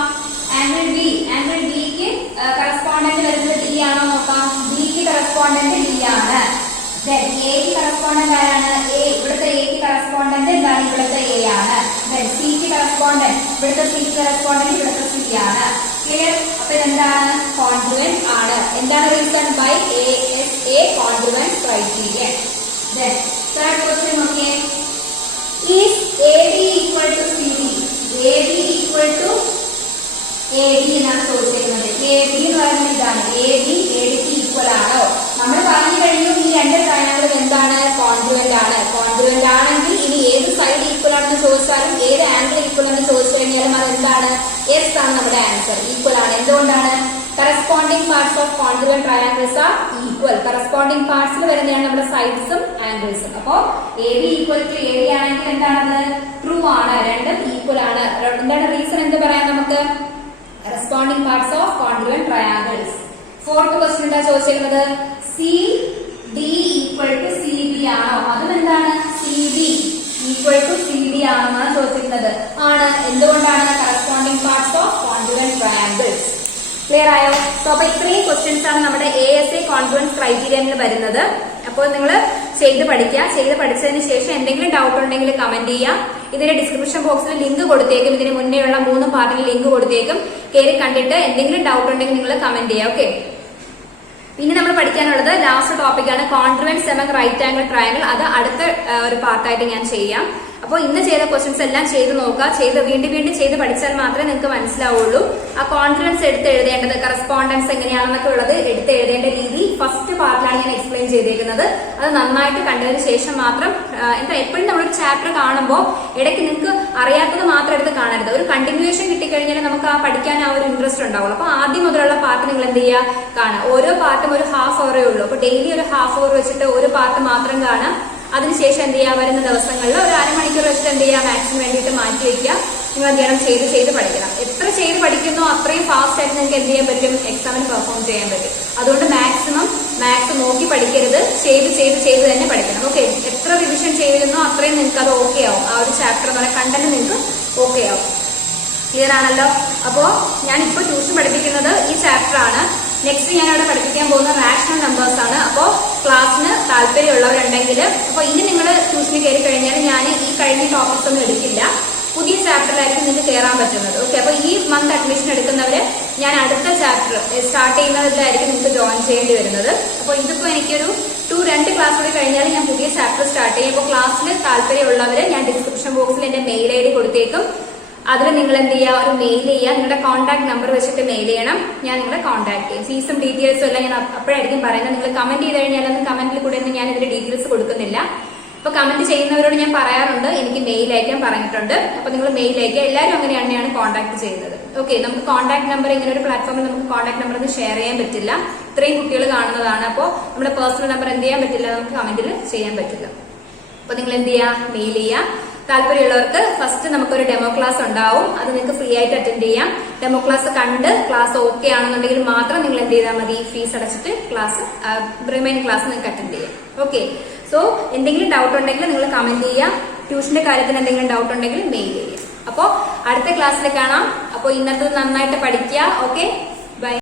ആംഗിൾ B, ആംഗിൾ Bക്ക് കറസ്പോണ്ടന്റ് വരുന്നത് D ആണോ നോക്കാം. Bക്ക് കറസ്പോണ്ടന്റ് D ആണ്. Then A ക്ക് കറസ്പോണ്ടന്റ് ആരാണ്? A. ഇവിടുത്തെ A ക്ക് കറസ്പോണ്ടന്റ് എന്താണ്? ഇവിടുത്തെ A ആണ്. Then C ക്ക് കറസ്പോണ്ടന്റ്, ഇവിടുത്തെ C ക്ക് കറസ്പോണ്ടന്റ് ഇവിടുത്തെ C ആണ്. ക്ലിയർ? അപ്പൊ എന്താണ്? കോൺഗ്രുവന്റ് ആണ്. എന്താണ് reason? By ASA congruent criterion. Then third question നോക്കിയേ. Is AB equal to CD? AB equal to AD എന്നാണ് ചോദിച്ചിരിക്കുന്നത്. AB എന്ന് പറയുന്നത് ഇതാണ്. AB ADക്ക് ഈക്വൽ ആണോ? നമ്മൾ പറഞ്ഞു കഴിഞ്ഞു ഈ 2 ട്രയാംഗിളും എന്താണ്? കോൺഗ്രുവന്റ് ആണ്. കോൺഗ്രുവന്റ് ആണെങ്കിൽ ഇനി ഏത് സൈഡ് ഈക്വൽ ആണെന്ന് ചോദിച്ചാലും ഏത് ആംഗിൾ ഈക്വൽ എന്ന് ചോദിച്ചു കഴിഞ്ഞാലും അത് എന്താണ്? യെസ് ആണ് നമ്മുടെ ആൻസർ. ഈക്വൽ ആണ്. എന്തുകൊണ്ടാണ്? Corresponding parts of congruent triangles are equal. Corresponding പാർട്സിൽ വരുന്നതാണ് നമ്മുടെ സൈഡ്സും ആംഗിൾസും. അപ്പോ AB ഈക്വൽ ടു AD ആണെങ്കിൽ എന്താണത്? ട്രൂ ആണ്. രണ്ടും ഈക്വൽ ആണ്. എന്താണ് റീസൺ എന്ന് പറയാൻ നമുക്ക്? corresponding parts of congruent triangles. Fourth question എന്താ ചോദിച്ചിരിക്കുന്നത്? CD equal to CB ആണോ? അതും എന്താണ്? CD equal to CD ആണെന്നാണ് ചോദിച്ചിരിക്കുന്നത്. ആണ്. എന്തുകൊണ്ടാണ്? corresponding parts of congruent triangles. Clear ആയോ? സോ അപ്പൊ ഇത്രയും ക്വസ്റ്റ്യൻസ് ആണ് നമ്മുടെ ASA കോൺഫിഡൻസ് ക്രൈറ്റീരിയനിൽ വരുന്നത്. അപ്പോൾ നിങ്ങൾ ചെയ്ത് പഠിക്കുക. ചെയ്ത് പഠിച്ചതിന് ശേഷം എന്തെങ്കിലും ഡൗട്ട് ഉണ്ടെങ്കിൽ കമന്റ് ചെയ്യാം. ഇതിന്റെ ഡിസ്ക്രിപ്ഷൻ ബോക്സിൽ ലിങ്ക് കൊടുത്തേക്കും. ഇതിന് മുന്നേയുള്ള 3 പാർട്ടിൽ ലിങ്ക് കൊടുത്തേക്കും. കയറി കണ്ടിട്ട് എന്തെങ്കിലും ഡൗട്ട് ഉണ്ടെങ്കിൽ നിങ്ങൾ കമന്റ് ചെയ്യാം. ഓക്കെ. ഇനി നമ്മൾ പഠിക്കാനുള്ളത് ലാസ്റ്റ് ടോപ്പിക്കാണ് കോൺഗ്രുവന്റ് സെമൻ റൈറ്റ് ആംഗിൾ ട്രയാംഗിൾ. അത് അടുത്ത ഒരു പാർട്ടായിട്ട് ഞാൻ ചെയ്യാം. അപ്പോൾ ഇന്ന് ചെയ്ത ക്വസ്റ്റ്യൻസ് എല്ലാം ചെയ്ത് നോക്കുക. വീണ്ടും വീണ്ടും ചെയ്ത് പഠിച്ചാൽ മാത്രമേ നിങ്ങൾക്ക് മനസ്സിലാവുള്ളൂ. ആ കോൺഫിഡൻസ് എടുത്ത് എഴുതേണ്ടത്, കറസ്പോണ്ടൻസ് എങ്ങനെയാണെന്നൊക്കെ ഉള്ളത് എടുത്ത് എഴുതേണ്ട രീതി ഫസ്റ്റ് പാർട്ടിലാണ് ഞാൻ എക്സ്പ്ലെയിൻ ചെയ്തേക്കുന്നത്. അത് നന്നായിട്ട് കണ്ടതിന് ശേഷം മാത്രം എപ്പോഴും നമ്മളൊരു ചാപ്റ്റർ കാണുമ്പോൾ ഇടയ്ക്ക് നിങ്ങൾക്ക് അറിയാത്തത് മാത്രം എടുത്ത് കാണരുത്. ഒരു കണ്ടിന്യൂവേഷൻ കിട്ടിക്കഴിഞ്ഞാൽ നമുക്ക് ആ പഠിക്കാൻ ആ ഒരു ഇൻട്രസ്റ്റ് ഉണ്ടാവുള്ളൂ. അപ്പൊ ആദ്യം മുതലുള്ള പാർട്ട് നിങ്ങൾ എന്ത് ചെയ്യുക? കാണുക. ഓരോ പാർട്ടും ഒരു ഹാഫ് അവറേ ഉള്ളൂ. അപ്പൊ ഡെയിലി ഒരു ഹാഫ് അവർ വെച്ചിട്ട് ഒരു പാർട്ട് മാത്രം കാണാം. അതിനുശേഷം എന്ത് ചെയ്യുക? വരുന്ന ദിവസങ്ങളിൽ ഒരു അരമണിക്കൂർ വെച്ചിട്ട് എന്ത് ചെയ്യുക? മാത്സിന് വേണ്ടിയിട്ട് മാറ്റി വെക്കുക. നിങ്ങൾ എന്ത് ചെയ്യണം? ചെയ്ത് പഠിക്കണം. എത്ര ചെയ്ത് പഠിക്കുന്നോ അത്രയും ഫാസ്റ്റ് ആയിട്ട് നിങ്ങൾക്ക് എന്ത് ചെയ്യാൻ പറ്റും? എക്സാമിന് പെർഫോം ചെയ്യാൻ പറ്റും. അതുകൊണ്ട് മാത്സ് നോക്കി പഠിക്കരുത്. ചെയ്ത് തന്നെ പഠിക്കണം. ഓക്കെ. എത്ര റിവിഷൻ ചെയ്തിരുന്നോ അത്രയും നിങ്ങൾക്ക് അത് ഓക്കെ ആവും. ആ ഒരു ചാപ്റ്റർ എന്ന് പറയുന്ന കണ്ടന്റ് നിങ്ങൾക്ക് ഓക്കെ ആവും. ക്ലിയർ ആണല്ലോ? അപ്പോ ഞാൻ ഇപ്പോൾ ട്യൂഷൻ പഠിപ്പിക്കുന്നത് ഈ ചാപ്റ്റർ ആണ്. നെക്സ്റ്റ് ഞാൻ അവിടെ പഠിപ്പിക്കാൻ പോകുന്ന റാഷണൽ നമ്പേഴ്സ് ആണ്. അപ്പോൾ ക്ലാസ്സിന് താല്പര്യമുള്ളവരുണ്ടെങ്കിൽ അപ്പോൾ ഇനി നിങ്ങൾ ട്യൂഷന് കയറി കഴിഞ്ഞാൽ ഞാൻ ഈ കഴിഞ്ഞ ടോപ്പിക്സ് ഒന്നും എടുക്കില്ല. പുതിയ ചാപ്റ്ററിലായിരിക്കും നിങ്ങൾക്ക് കയറാൻ പറ്റുന്നത്. ഓക്കെ. അപ്പോൾ ഈ മന്ത് അഡ്മിഷൻ എടുക്കുന്നവര് ഞാൻ അടുത്ത ചാപ്റ്റർ സ്റ്റാർട്ട് ചെയ്യുന്നതിലായിരിക്കും നിങ്ങൾക്ക് ജോയിൻ ചെയ്യേണ്ടി വരുന്നത്. അപ്പോൾ ഇതിപ്പോൾ എനിക്കൊരു 2 ക്ലാസ് കൂടി കഴിഞ്ഞാൽ ഞാൻ പുതിയ ചാപ്റ്റർ സ്റ്റാർട്ട് ചെയ്യും. അപ്പോൾ ക്ലാസ്സിൽ താല്പര്യമുള്ളവര് ഞാൻ ഡിസ്ക്രിപ്ഷൻ ബോക്സിൽ എന്റെ മെയിൽ ID കൊടുത്തേക്കും. അതിൽ നിങ്ങൾ എന്ത് ചെയ്യുക? ഒരു മെയിൽ ചെയ്യുക. നിങ്ങളുടെ കോൺടാക്ട് നമ്പർ വെച്ചിട്ട് മെയിൽ ചെയ്യണം. ഞാൻ നിങ്ങളെ കോൺടാക്ട് ചെയ്യും. ഫീസും ഡീറ്റെയിൽസും എല്ലാം ഞാൻ അപ്പോഴായിരിക്കും പറയുന്നത്. നിങ്ങൾ കമന്റ് ചെയ്ത് കഴിഞ്ഞാൽ കമന്റിൽ കൂടെ ഒന്നും ഞാൻ ഇതിന്റെ ഡീറ്റെയിൽസ് കൊടുക്കുന്നില്ല. അപ്പൊ കമന്റ് ചെയ്യുന്നവരോട് ഞാൻ പറയാറുണ്ട്, എനിക്ക് മെയിൽ അയക്കാൻ പറഞ്ഞിട്ടുണ്ട്. അപ്പൊ നിങ്ങൾ മെയിൽ അയക്കുക. എല്ലാവരും അങ്ങനെയാണ് കോൺടാക്ട് ചെയ്യുന്നത്. ഓക്കെ. നമുക്ക് കോൺടാക്ട് നമ്പർ ഇങ്ങനെ ഒരു പ്ലാറ്റ്ഫോമിൽ നമുക്ക് കോൺടാക്ട് നമ്പർ ഒന്നും ഷെയർ ചെയ്യാൻ പറ്റില്ല. ഇത്രയും കുട്ടികൾ കാണുന്നതാണ്. അപ്പോൾ നമ്മുടെ പേഴ്സണൽ നമ്പർ എന്ത് ചെയ്യാൻ പറ്റില്ല? നമുക്ക് കമന്റിൽ ചെയ്യാൻ പറ്റില്ല. അപ്പൊ നിങ്ങൾ എന്ത് ചെയ്യുക? മെയിൽ ചെയ്യുക. താല്പര്യമുള്ളവർക്ക് ഫസ്റ്റ് നമുക്കൊരു ഡെമോ ക്ലാസ് ഉണ്ടാവും. അത് നിങ്ങൾക്ക് ഫ്രീ ആയിട്ട് അറ്റൻഡ് ചെയ്യാം. ഡെമോ ക്ലാസ് കണ്ട് ക്ലാസ് ഓക്കെ ആണെന്നുണ്ടെങ്കിൽ മാത്രം നിങ്ങൾ എന്ത് ചെയ്താൽ മതി? ഫീസ് അടച്ചിട്ട് ക്ലാസ് റിമൈനിങ് ക്ലാസ് നിങ്ങൾക്ക് അറ്റൻഡ് ചെയ്യാം. ഓക്കെ. സോ എന്തെങ്കിലും ഡൗട്ട് ഉണ്ടെങ്കിൽ നിങ്ങൾ കമന്റ് ചെയ്യുക. ട്യൂഷന്റെ കാര്യത്തിന് എന്തെങ്കിലും ഡൗട്ട് ഉണ്ടെങ്കിൽ മെയിൽ ചെയ്യുക. അപ്പോൾ അടുത്ത ക്ലാസ്സിൽ കാണാം. അപ്പോൾ ഇന്നത്തെ നന്നായിട്ട് പഠിക്കുക. ഓക്കെ.